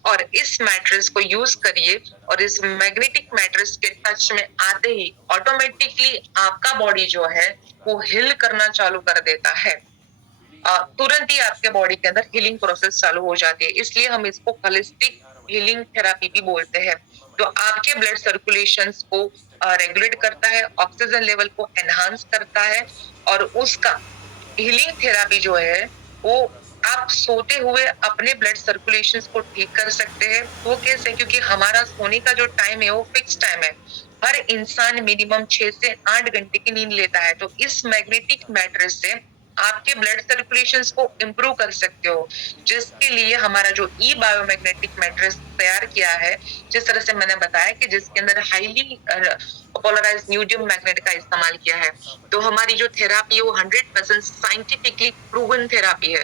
और इस मैट्रिक्स को यूज करिए और इस मैग्नेटिक मैट्रिक्स के टच में आते ही ऑटोमेटिकली आपका बॉडी जो है वो हिल करना चालू कर देता है। तुरंत ही आपके बॉडी के अंदर हीलिंग प्रोसेस चालू हो जाती है, इसलिए हम इसको होलिस्टिक हीलिंग थेरापी भी बोलते हैं। तो आपके ब्लड सर्कुलेशन को रेगुलेट करता है, ऑक्सीजन लेवल को एनहांस करता है, और उसका हीलिंग थेरापी जो है वो आप सोते हुए अपने ब्लड सर्कुलेशन को ठीक कर सकते हैं। वो कैसे? क्योंकि हमारा सोने का जो टाइम है वो फिक्स टाइम है। हर इंसान मिनिमम 6 से 8 घंटे की नींद लेता है। तो इस मैग्नेटिक मैट्रेस से आपके ब्लड सर्कुलेशन को इम्प्रूव कर सकते हो, जिसके लिए हमारा जो ई बायोमैग्नेटिक मैट्रेस तैयार किया है, जिस तरह से मैंने बताया कि जिसके अंदर हाईली पोलराइज्ड न्यूडियम मैग्नेट का इस्तेमाल किया है। तो हमारी जो थेरापी है वो 100% साइंटिफिकली प्रूवन थेरापी है।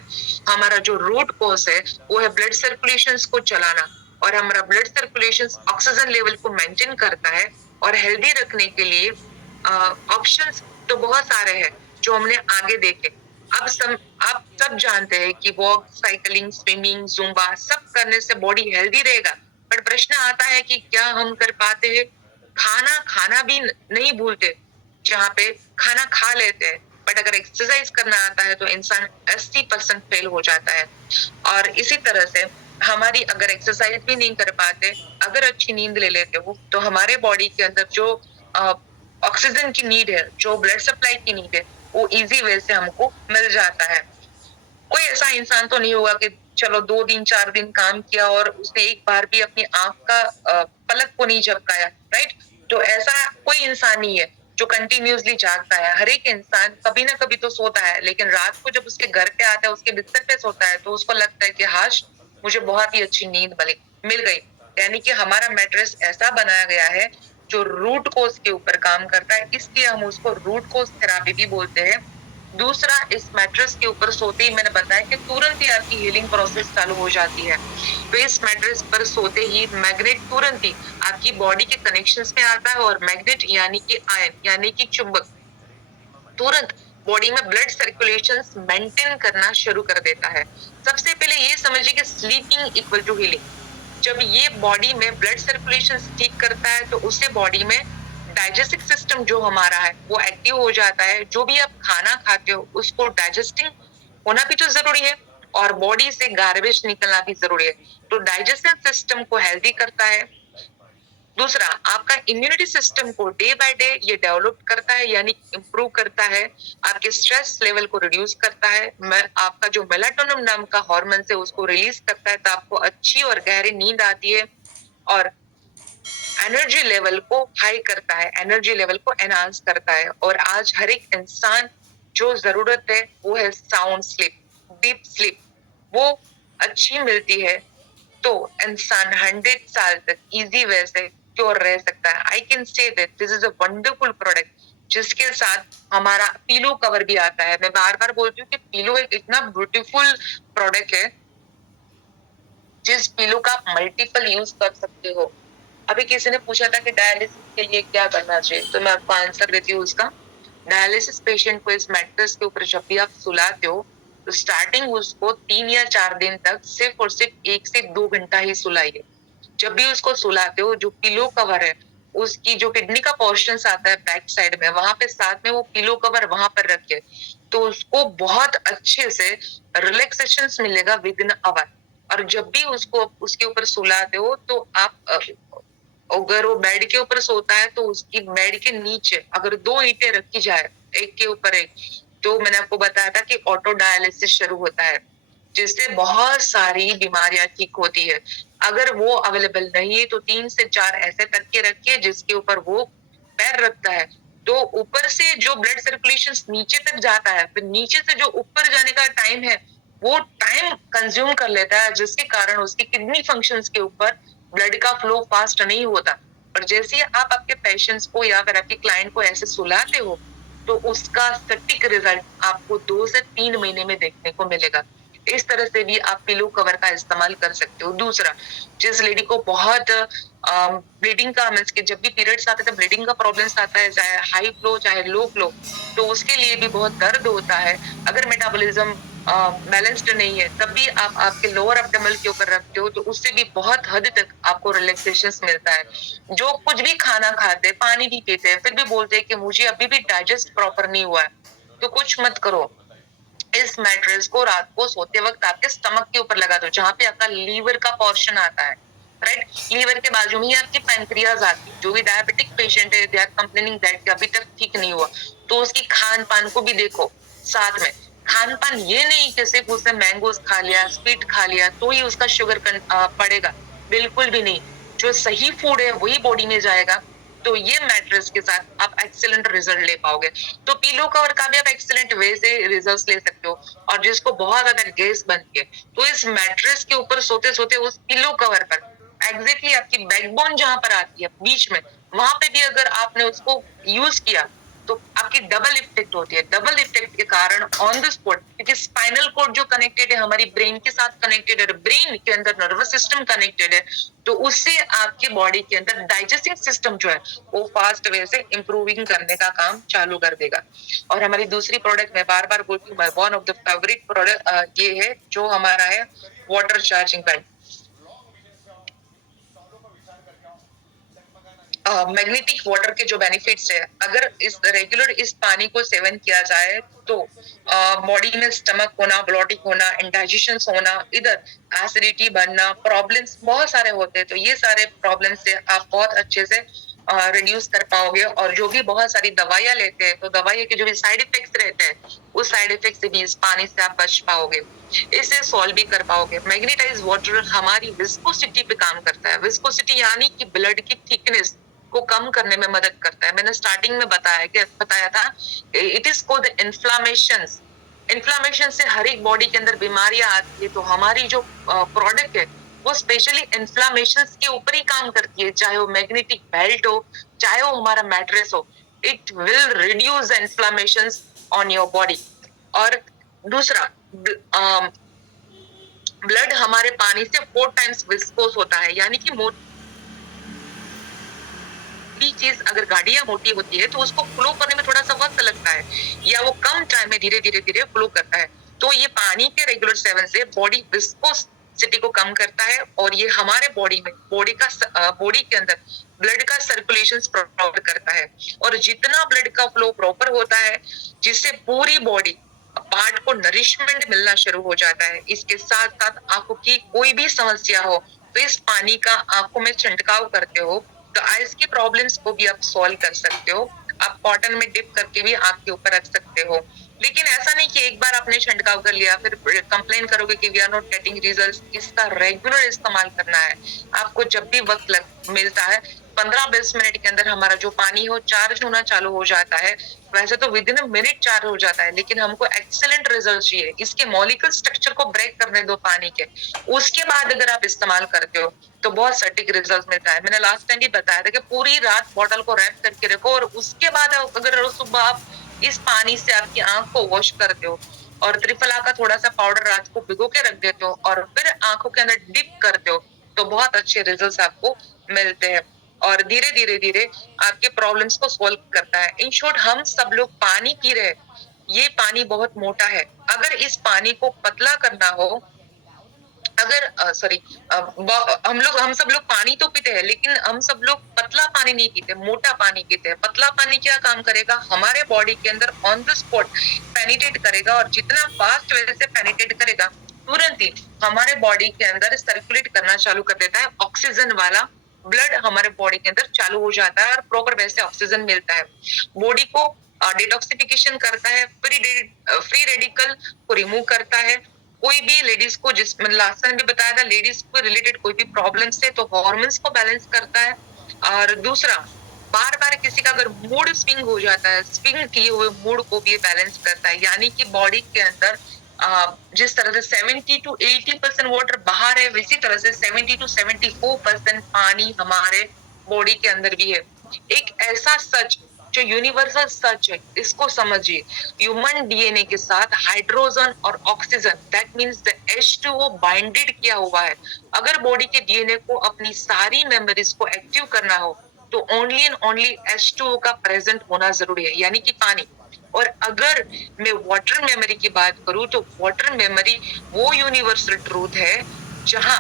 हमारा जो रूट कॉज है वो है ब्लड सर्कुलेशन को चलाना, और हमारा ब्लड सर्कुलेशन ऑक्सीजन लेवल को मेंटेन करता है। और हेल्दी रखने के लिए ऑप्शंस तो बहुत सारे हैं जो हमने आगे देखे। आप सब जानते हैं कि वॉक, साइकिलिंग, स्विमिंग, जुम्बा सब करने से बॉडी हेल्दी रहेगा। पर प्रश्न आता है कि क्या हम कर पाते हैं? खाना खाना भी नहीं भूलते, जहाँ पे खाना खा लेते हैं, बट अगर एक्सरसाइज करना आता है तो इंसान 80% फेल हो जाता है। और इसी तरह से हमारी अगर एक्सरसाइज भी नहीं कर पाते, अगर अच्छी नींद ले लेते हो, तो हमारे बॉडी के अंदर जो ऑक्सीजन की नीड है, जो ब्लड सप्लाई की नीड है, वो इजी वे से हमको मिल जाता है। कोई ऐसा इंसान तो नहीं होगा कि चलो 2 दिन 4 दिन काम किया और उसने एक बार भी अपनी आंख का पलक को नहीं झपकाया, राइट? तो ऐसा कोई इंसान नहीं है जो कंटिन्यूअसली जागता है। हर एक इंसान कभी ना कभी तो सोता है, लेकिन रात को जब उसके घर पे आता है, उसके बिस्तर पे सोता है, तो उसको लगता है कि हाश मुझे बहुत ही अच्छी नींद मिल गई। यानी कि हमारा मैट्रेस ऐसा बनाया गया है जो रूट कोज के ऊपर काम करता है, इसलिए हम उसको रूट कोज थेरापी भी बोलते हैं। दूसरा, इस मैट्रेस के ऊपर सोते ही मैंने बताया कि तुरंत ही आपकी हीलिंग प्रोसेस चालू हो जाती है। तो इस मैट्रेस पर सोते ही मैग्नेट तुरंत ही आपकी बॉडी के कनेक्शंस में आता है, और मैग्नेट यानी कि आयन यानी कि चुंबक तुरंत बॉडी में ब्लड सर्कुलेशन मेंटेन करना शुरू कर देता है। सबसे पहले ये समझिए कि स्लीपिंग इक्वल टू हीलिंग। जब ये बॉडी में ब्लड सर्कुलेशन ठीक करता है, तो उससे बॉडी में डाइजेस्टिव सिस्टम जो हमारा है वो एक्टिव हो जाता है। जो भी आप खाना खाते हो उसको डाइजेस्टिंग होना भी तो जरूरी है, और बॉडी से गार्बेज निकलना भी जरूरी है। तो डाइजेस्टिव सिस्टम को हेल्दी करता है। दूसरा, आपका इम्यूनिटी सिस्टम को डे बाय डे ये डेवलप करता है, यानी इंप्रूव करता है। आपके स्ट्रेस लेवल को रिड्यूस करता है। आपका जो मेलाटोनिन नाम का हार्मोन है उसको रिलीज करता है, तो आपको अच्छी और गहरी नींद आती है। और एनर्जी लेवल को हाई करता है, एनर्जी लेवल को एनहांस करता है। और आज हर एक इंसान जो जरूरत है वो है साउंड स्लीप, डीप स्लीप। वो अच्छी मिलती है तो इंसान 100 साल तक इजी वे से क्योर रह सकता है। I can say that this is a wonderful product, जिसके साथ हमारा पिलो कवर भी आता है। मैं बार बार बोलती हूँ कि पिलो एक इतना ब्यूटीफुल प्रोडक्ट है, जिस पिलो का आप मल्टीपल यूज कर सकते हो। अभी किसी ने पूछा था कि डायलिसिस के लिए क्या करना चाहिए, तो मैं आपको आंसर देती हूँ उसका। डायलिसिस पेशेंट को इस मैट्रेस के ऊपर जब भी आप सुलाते हो, तो स्टार्टिंग उसको 3 या 4 दिन तक सिर्फ और सिर्फ 1 से 2 घंटा ही सुलाइए। जब भी उसको सुलाते हो, जो पिलो कवर है, उसकी जो किडनी का पोर्शन आता है बैक साइड में, वहां पे साथ में वो पिलो कवर वहां पर रखिए, तो उसको बहुत अच्छे से रिलैक्सेशन मिलेगा विद इन आवर। और जब भी उसको उसके ऊपर सुलाते हो, तो आप अगर वो बेड के ऊपर सोता है, तो उसकी बेड के नीचे अगर 2 ईंटें रखी जाए, एक के ऊपर एक, तो मैंने आपको बताया था कि ऑटो डायलिसिस शुरू होता है, जिससे बहुत सारी बीमारियां ठीक होती है। अगर वो अवेलेबल नहीं है, तो 3 से 4 ऐसे तकिए रखिए जिसके ऊपर वो पैर रखता है, तो ऊपर से जो ब्लड सर्कुलेशन नीचे तक जाता है, फिर नीचे से जो ऊपर जाने का टाइम है, वो टाइम कंज्यूम कर लेता है, जिसके कारण उसकी किडनी फंक्शंस के ऊपर ब्लड का फ्लो फास्ट नहीं होता। और जैसे ही आप आपके पेशेंट्स को या फिर आपके क्लाइंट को ऐसे सुलाते हो, तो उसका सटीक रिजल्ट आपको 2 से 3 महीने में देखने को मिलेगा। इस तरह से भी आप पिलो कवर का इस्तेमाल कर सकते हो। दूसरा, जिस लेडी को बहुत ब्लीडिंग का, मीन्स कि जब भी पीरियड्स आते हैं तो ब्लीडिंग का प्रॉब्लम्स आता है, चाहे हाई फ्लो चाहे लो फ्लो, तो उसके लिए भी बहुत दर्द होता है। अगर मेटाबॉलिज्म बैलेंस्ड नहीं है, तब भी आप आपके लोअर एब्डोमेन के ऊपर रखते हो, तो उससे भी बहुत हद तक आपको रिलैक्सेशन मिलता है। जो कुछ भी खाना खाते, पानी भी पीते हैं, फिर भी बोलते हैं कि मुझे अभी भी डाइजेस्ट प्रॉपर नहीं हुआ है, तो कुछ मत करो, इस मैट्रेस को रात को सोते वक्त आपके स्टमक के ऊपर लगा दो, जहां पे आपका लीवर का पोर्शन आता है, राइट? लीवर के बाजू में ही आपकी पैंक्रियाज आती है। जो भी डायबिटिक पेशेंट है, दे आर कंप्लेनिंग दैट अभी तक ठीक नहीं हुआ, तो उसकी खान पान को भी देखो साथ में। खान पान ये नहीं कि सिर्फ उसने मैंगोज खा लिया, स्वीट खा लिया तो ही उसका शुगर पड़ेगा, बिल्कुल भी नहीं। जो सही फूड है वही बॉडी में जाएगा, तो ये मैट्रेस के साथ आप एक्सीलेंट रिजल्ट ले पाओगे। तो पिलो कवर का भी आप एक्सीलेंट वे से रिजल्ट ले सकते हो। और जिसको बहुत ज्यादा गैस बनती है, तो इस मैट्रेस के ऊपर सोते सोते उस पिलो कवर पर एग्जैक्टली आपकी बैकबोन जहां पर आती है बीच में, वहां पे भी अगर आपने उसको यूज किया तो आपकी डबल इफेक्ट होती है। डबल इफेक्ट के कारण ऑन द स्पॉट, क्योंकि स्पाइनल कोड जो कनेक्टेड है हमारी ब्रेन के साथ कनेक्टेड है, ब्रेन के अंदर नर्वस सिस्टम कनेक्टेड है, तो उससे आपके बॉडी के अंदर डाइजेस्टिंग सिस्टम जो है वो फास्ट वे से इंप्रूविंग करने का काम चालू कर देगा। और हमारी दूसरी प्रोडक्ट, मैं बार बार बोलती हूँ, one of the favourite product ये है जो हमारा है water charging pad. Magnetic water के जो बेनिफिट्स है, अगर इस रेगुलर इस पानी को सेवन किया जाए तो बॉडी में स्टमक होना, ब्लॉटिंग होना, इंडाइजेशन होना, इधर एसिडिटी बनना, प्रॉब्लम्स बहुत सारे होते हैं, तो ये सारे प्रॉब्लम से आप बहुत अच्छे से रिड्यूस कर पाओगे। और जो भी बहुत सारी दवाइयां लेते हैं, तो दवाइयों के जो भी साइड इफेक्ट्स रहते हैं, उस साइड इफेक्ट से भी इस पानी से आप बच पाओगे, इसे सॉल्व भी कर पाओगे। मैग्नेटाइज वाटर हमारी विस्कोसिटी पे काम करता है। विस्कोसिटी यानी कि ब्लड की थिकनेस को कम करने में मदद करता है। मैंने स्टार्टिंग में बताया था, it is called inflammation. Inflammation से हर एक बॉडी के अंदर बीमारियां आती है, तो हमारी जो प्रोडक्ट है वो स्पेशली इन्फ्लामेशन के ऊपर ही काम करती है, चाहे वो मैग्नेटिक बेल्ट हो, चाहे वो हमारा मैट्रेस हो। It will reduce the inflammation on your body. और दूसरा, ब्लड हमारे पानी से 4 टाइम्स विस्कोस होता है, यानी कि भी चीज अगर गाड़ियां मोटी होती है तो उसको फ्लो करने में थोड़ा सा वक्त लगता है, या वो कम टाइम में धीरे धीरे धीरे फ्लो करता है। तो ये पानी के रेगुलर सेवन से बॉडी विस्कोसिटी को कम करता है, और ये हमारे बॉडी में बॉडी के अंदर ब्लड का सर्कुलेशन प्रॉपर करता है। और जितना ब्लड का फ्लो प्रॉपर होता है, जिससे पूरी बॉडी पार्ट को नरिशमेंट मिलना शुरू हो जाता है। इसके साथ साथ आंखों की कोई भी समस्या हो तो इस पानी का आंखों में छिड़काव करते हो तो आइज की प्रॉब्लम्स को भी आप सॉल्व कर सकते हो। आप कॉटन में डिप करके भी आंख के ऊपर रख सकते हो। लेकिन ऐसा नहीं कि एक बार आपने छिड़काव कर लिया फिर कंप्लेन करोगे कि we are not getting result. इसका रेगुलर इस्तेमाल करना है। आपको जब भी वक्त मिलता है, 15-20 मिनट के अंदर हमारा जो पानी हो चार्ज होना चालू हो जाता है। वैसे तो with in a minute charge हो जाता है, लेकिन हमको एक्सीलेंट रिजल्ट चाहिए। इसके मॉलिक्यूल स्ट्रक्चर को ब्रेक करने दो पानी के, उसके बाद अगर आप इस्तेमाल करते हो तो बहुत सटीक रिजल्ट मिलता है। मैंने लास्ट टाइम भी बताया था कि पूरी रात बॉटल को रैप करके रखो, और उसके बाद अगर सुबह आप इस पानी से आपकी आंख को वॉश करते हो और त्रिफला का थोड़ा सा पाउडर रात को भिगो के रख देते हो और फिर आंखों के अंदर डिप करते हो, तो बहुत अच्छे रिजल्ट आपको मिलते हैं। और धीरे धीरे धीरे आपके प्रॉब्लम्स को सॉल्व करता है। इन शॉर्ट, हम सब लोग पानी पी रहे हैं, ये पानी बहुत मोटा है। अगर इस पानी को पतला करना हो, अगर सॉरी, हम सब लोग पानी तो पीते हैं, लेकिन हम सब लोग पतला पानी नहीं पीते, मोटा पानी पीते हैं। पतला पानी क्या काम करेगा, हमारे बॉडी के अंदर ऑन द स्पॉट पेनिट्रेट करेगा, और जितना फास्ट वे से पेनिट्रेट करेगा, तुरंत ही हमारे बॉडी के अंदर सर्कुलेट करना चालू कर देता है। ऑक्सीजन वाला ब्लड हमारे बॉडी के अंदर चालू हो जाता है और प्रॉपर वे से ऑक्सीजन मिलता है। बॉडी को डिटॉक्सिफिकेशन करता है, फ्री रेडिकल को रिमूव करता है। कोई भी लेडीज को, जिस लास्ट टाइम भी बताया था, लेडीज को रिलेटेड कोई भी प्रॉब्लम है तो हार्मोन्स को बैलेंस करता है। और दूसरा, बार बार किसी का अगर मूड स्विंग हो जाता है, स्विंग किए हुए मूड को भी बैलेंस करता है। यानी कि बॉडी के अंदर जिस तरह से 70 to 80% वाटर बाहर है, वैसी तरह से 70 to 74% पानी हमारे बॉडी के अंदर भी है। एक ऐसा सच जो यूनिवर्सल सच है, इसको समझिए। ह्यूमन डीएनए के साथ हाइड्रोजन और oxygen, that means the H2O binded किया हुआ है। अगर बॉडी के डीएनए को अपनी सारी मेमोरीज को एक्टिव करना हो तो ओनली एंड ओनली H2O का प्रेजेंट होना जरूरी है, यानी कि पानी। और अगर मैं वाटर मेमोरी की बात करूं तो वाटर मेमोरी वो यूनिवर्सल ट्रूथ है जहां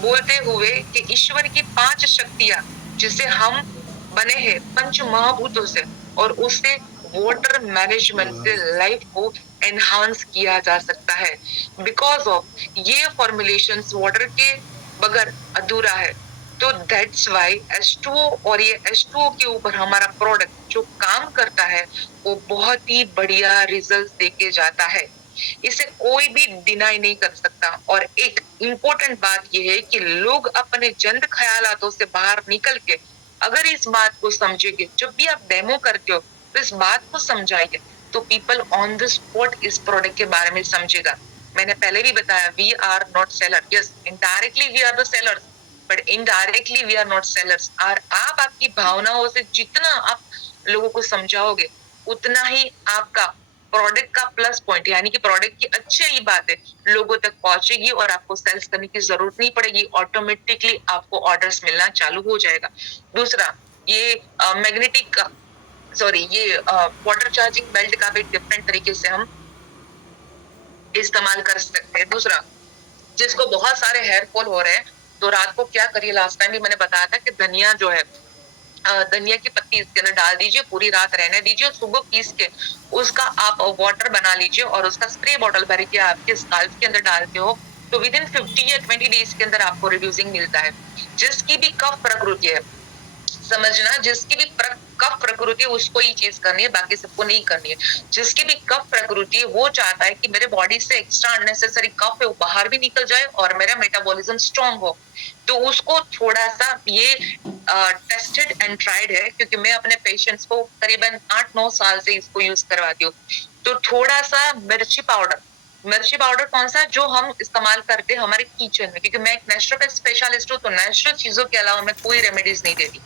बोलते हुए कि ईश्वर की 5 शक्तियां, जिसे हम बने हैं पंच महाभूतों से, और उससे वाटर मैनेजमेंट से लाइफ को एनहांस किया जा सकता है। बिकॉज ऑफ ये फॉर्मुलेशन वाटर के बगैर अधूरा है। तो दैट्स वाई H2O, और ये H2O के ऊपर हमारा प्रोडक्ट जो काम करता है वो बहुत ही बढ़िया रिजल्ट देके जाता है। इसे कोई भी डिनाई नहीं कर सकता। और एक इम्पोर्टेंट बात यह है कि लोग अपने जंद ख्यालातों से बाहर निकल के अगर इस बात को समझेंगे, जब भी आप डेमो करते हो तो इस बात को समझाइए, तो पीपल ऑन द स्पॉट इस प्रोडक्ट के बारे में समझेगा। मैंने पहले भी बताया, we are not seller, yes indirectly we are the sellers, but indirectly we are not sellers. और आप आपकी भावनाओं से जितना आप लोगों को समझाओगे, उतना ही आपका प्रोडक्ट का प्लस पॉइंट, यानी कि प्रोडक्ट की अच्छी ही बात है, लोगों तक पहुंचेगी और आपको सेल्स करने की जरूरत नहीं पड़ेगी, ऑटोमेटिकली आपको ऑर्डर्स मिलना चालू हो जाएगा। दूसरा, ये मैग्नेटिक ये वाटर चार्जिंग बेल्ट का भी डिफरेंट तरीके से हम इस्तेमाल कर सकते हैं। दूसरा, जिसको बहुत सारे हेयर फॉल हो रहे हैं, तो रात को क्या करिए, लास्ट टाइम भी मैंने बताया था कि धनिया जो है, धनिया की पत्ती इसके अंदर डाल दीजिए, पूरी रात रहने दीजिए, सुबह पीस के उसका आप वाटर बना लीजिए और उसका स्प्रे बॉटल भर के आपके स्काल्प के अंदर डालते हो, तो विद इन 50 या 20 डेज के अंदर आपको रिड्यूसिंग मिलता है। जिसकी भी कफ प्रकृति है, समझना, जिसकी भी कफ प्रकृति है उसको ये चीज करनी है, बाकी सबको नहीं करनी है। जिसकी भी कफ प्रकृति है वो चाहता है कि मेरे बॉडी से एक्स्ट्रा अननेसेसरी कफ है वो बाहर भी निकल जाए और मेरा मेटाबॉलिज्म स्ट्रांग हो, तो उसको थोड़ा सा ये टेस्टेड एंड ट्राइड है, क्योंकि मैं अपने पेशेंट्स को करीबन 8-9 साल से इसको यूज करवाती हूँ। तो थोड़ा सा मिर्ची पाउडर कौन सा, जो हम इस्तेमाल करते हैं हमारे किचन में, क्योंकि मैं एक नेचुरोपैथ स्पेशलिस्ट हूँ, तो नेचुरल चीजों के अलावा मैं कोई रेमेडीज नहीं देती।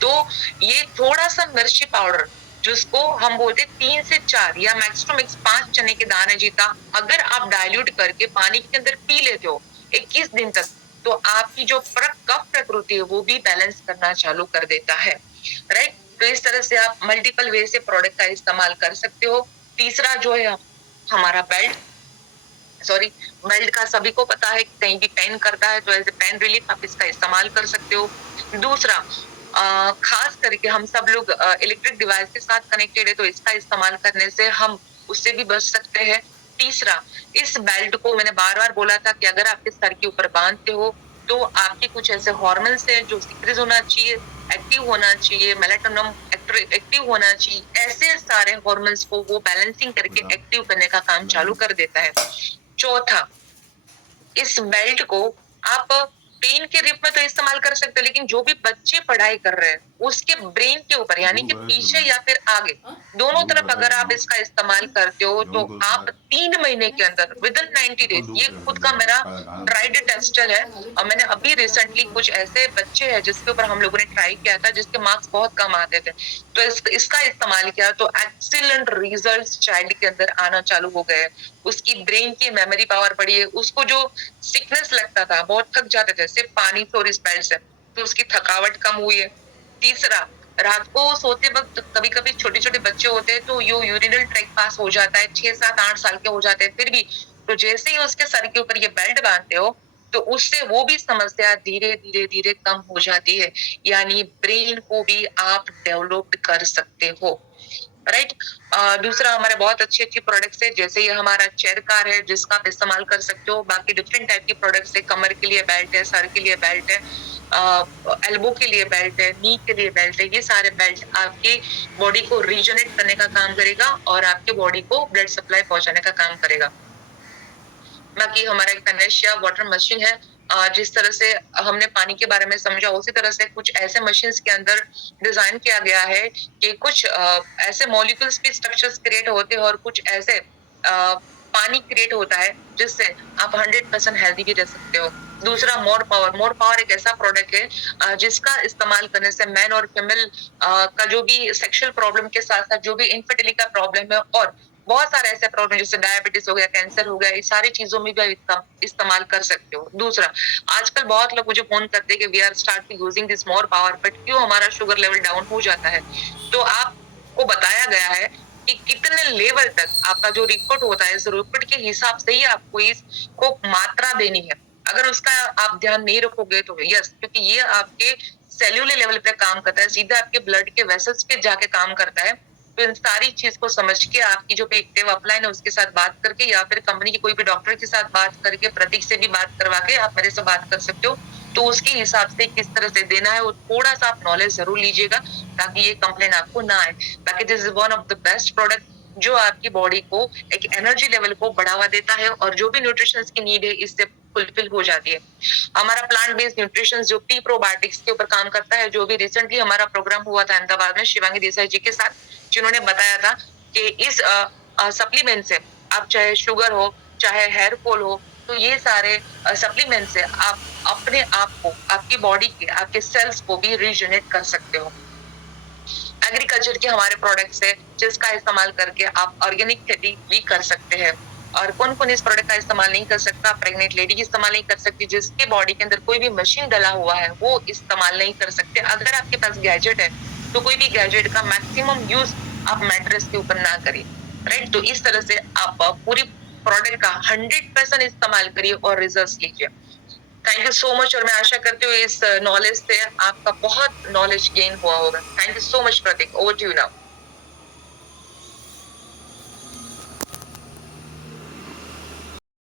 तो ये थोड़ा सा मिर्ची पाउडर, जिसको हम बोलते 3 से 4 या मैक्स टू मैक्स 5 चने के दाने जीता, अगर आप डाइल्यूट करके पानी के अंदर पी लेते हो 21 दिन तक, तो आपकी जो कफ प्रकृति है वो भी बैलेंस करना चालू कर देता है। राइट, तो इस तरह से आप मल्टीपल वे से प्रोडक्ट का इस्तेमाल कर सकते हो। तीसरा जो है हमारा बेल्ट का सभी को पता है, कहीं भी पेन करता है तो एज ए पेन रिलीफ आप इसका इस्तेमाल कर सकते हो। दूसरा, खास करके हम सब लोग इलेक्ट्रिक डिवाइस के साथ कनेक्टेड है, तो इसका इस्तेमाल करने से हम उससे भी बच सकते हैं। तीसरा, इस बेल्ट को मैंने बार बार बोला था कि अगर आपके सर के ऊपर बांधते हो तो आपके कुछ ऐसे हार्मोन्स हैं जो सिक्रीज होना चाहिए, एक्टिव होना चाहिए, मेलाटोनिन एक्टिव होना चाहिए, ऐसे सारे हार्मोन्स को वो बैलेंसिंग करके एक्टिव करने का काम चालू कर देता है। चौथा, इस बेल्ट को आप पेन के रूप में तो इस्तेमाल कर सकते हो, लेकिन जो भी बच्चे पढ़ाई कर रहे हैं उसके ब्रेन के ऊपर, यानी कि पीछे या फिर आगे, दोनों तरफ अगर आप इसका इस्तेमाल करते हो तो आप 3 महीने के अंदर विद इन 90 डेज, ये खुद का मेरा ट्राइड टेस्टर है, और मैंने अभी रिसेंटली कुछ ऐसे बच्चे हैं जिसके ऊपर हम लोगों ने ट्राई किया था जिसके मार्क्स बहुत कम आते थे, तो इसका इस्तेमाल किया तो एक्सीलेंट रिजल्ट्स चाइल्ड के अंदर आना चालू हो गए। उसकी ब्रेन की मेमोरी पावर बढ़ी है, उसको जो सिकनेस लगता था, बहुत थक जाते थे सिर्फ पानी से और इस बेल्ट से, तो उसकी थकावट कम हुई है। तीसरा, रात को सोते वक्त कभी कभी छोटे छोटे बच्चे होते हैं तो यूरिनल ट्रैक पास हो जाता है, 6-7-8 साल के हो जाते हैं फिर भी, तो जैसे ही उसके सर के ऊपर ये बेल्ट बांधते हो तो उससे वो भी समस्या धीरे धीरे धीरे कम हो जाती है, यानी ब्रेन को भी आप डेवलप कर सकते हो। राइट, दूसरा, हमारे बहुत अच्छी अच्छी प्रोडक्ट्स है, जैसे ये हमारा चेयर कार है जिसका आप इस्तेमाल कर सकते हो। बाकी डिफरेंट टाइप की प्रोडक्ट्स है, कमर के लिए बेल्ट है, सर के लिए बेल्ट है, एल्बो के लिए बेल्ट है, नी के लिए बेल्ट है। ये सारे बेल्ट आपकी बॉडी को रीजनरेट करने का काम करेगा और आपके बॉडी को ब्लड सप्लाई पहुंचाने का काम करेगा। बाकी हमारा एक पेनेशिया वाटर मशीन है, जिस तरह से हमने पानी के बारे में समझा, उसी तरह से कुछ ऐसे मशीन्स के अंदर डिजाइन किया गया है कि कुछ ऐसे मॉलिक्यूल्स भी स्ट्रक्चर्स क्रिएट होते हैं और कुछ ऐसे पानी क्रिएट होता है जिससे आप 100% हेल्दी भी रह सकते हो। दूसरा, मोर पावर एक ऐसा प्रोडक्ट है जिसका इस्तेमाल करने से मैन और फीमेल का जो भी सेक्सुअल प्रॉब्लम के साथ साथ जो भी इनफर्टिलिटी का प्रॉब्लम है और बहुत सारे ऐसे प्रॉब्लम जैसे डायबिटीज हो गया, कैंसर हो गया, ये सारी चीजों में भी इस्तेमाल कर सकते हो। दूसरा, आजकल बहुत लोग मुझे फोन करते हैं कि we are start using this more power, but क्यों हमारा शुगर लेवल डाउन हो जाता है, तो आपको बताया गया है कि कितने लेवल तक आपका जो रिपोर्ट होता है, इस रिपोर्ट के हिसाब से ही आपको इसको मात्रा देनी है। अगर उसका आप ध्यान नहीं रखोगे तो यस, क्योंकि ये आपके सेल्यूलर लेवल पे काम करता है, सीधा आपके ब्लड के वेसल्स पे जाके काम करता है। तो इन सारी चीज को समझ के आपकी जो प्रिडिक्टिव अपलाइन है उसके साथ बात करके या फिर कंपनी के कोई भी डॉक्टर के साथ बात करके, प्रतीक से भी बात करवा के आप मेरे से बात कर सकते हो, तो उसके हिसाब से किस तरह से देना है वो थोड़ा सा आप नॉलेज जरूर लीजिएगा ताकि ये कंप्लेन आपको ना आए। बाकी this is one of the best product जो आपकी बॉडी को एक एनर्जी लेवल को बढ़ावा देता है और जो भी न्यूट्रिशंस की नीड है इससे फुलफिल हो जाती है। हमारा प्लांट बेस्ड न्यूट्रिशन जो प्री प्रोबायोटिक्स के ऊपर काम करता है, जो भी रिसेंटली हमारा प्रोग्राम हुआ था अहमदाबाद में शिवांगी देसाई जी के साथ, जिन्होंने बताया था कि इस सप्लीमेंट से आप चाहे शुगर हो, चाहे हेयर फॉल हो, तो ये सारे सप्लीमेंट से आप अपने आप को, आपकी बॉडी के, आपके सेल्स को भी रीजनरेट कर सकते हो। एग्रीकल्चर के हमारे प्रोडक्ट्स है जिसका इस्तेमाल करके आप ऑर्गेनिक खेती भी कर सकते हैं। और कौन कौन इस प्रोडक्ट का इस्तेमाल नहीं कर सकता? प्रेग्नेंट लेडी इस्तेमाल नहीं कर सकती, जिसके बॉडी के अंदर कोई भी मशीन डला हुआ है वो इस्तेमाल नहीं कर सकते। अगर आपके पास गैजेट है तो कोई भी गैजेट का मैक्सिमम यूज आप मैट्रेस के ऊपर ना करिए, राइट? तो इस तरह से आप पूरी प्रोडक्ट का 100% इस्तेमाल करिए और रिजल्ट लीजिए। थैंक यू सो मच, और मैं आशा करती हूँ इस नॉलेज से आपका बहुत नॉलेज गेन हुआ होगा। Thank you so much Prateek, over to you now.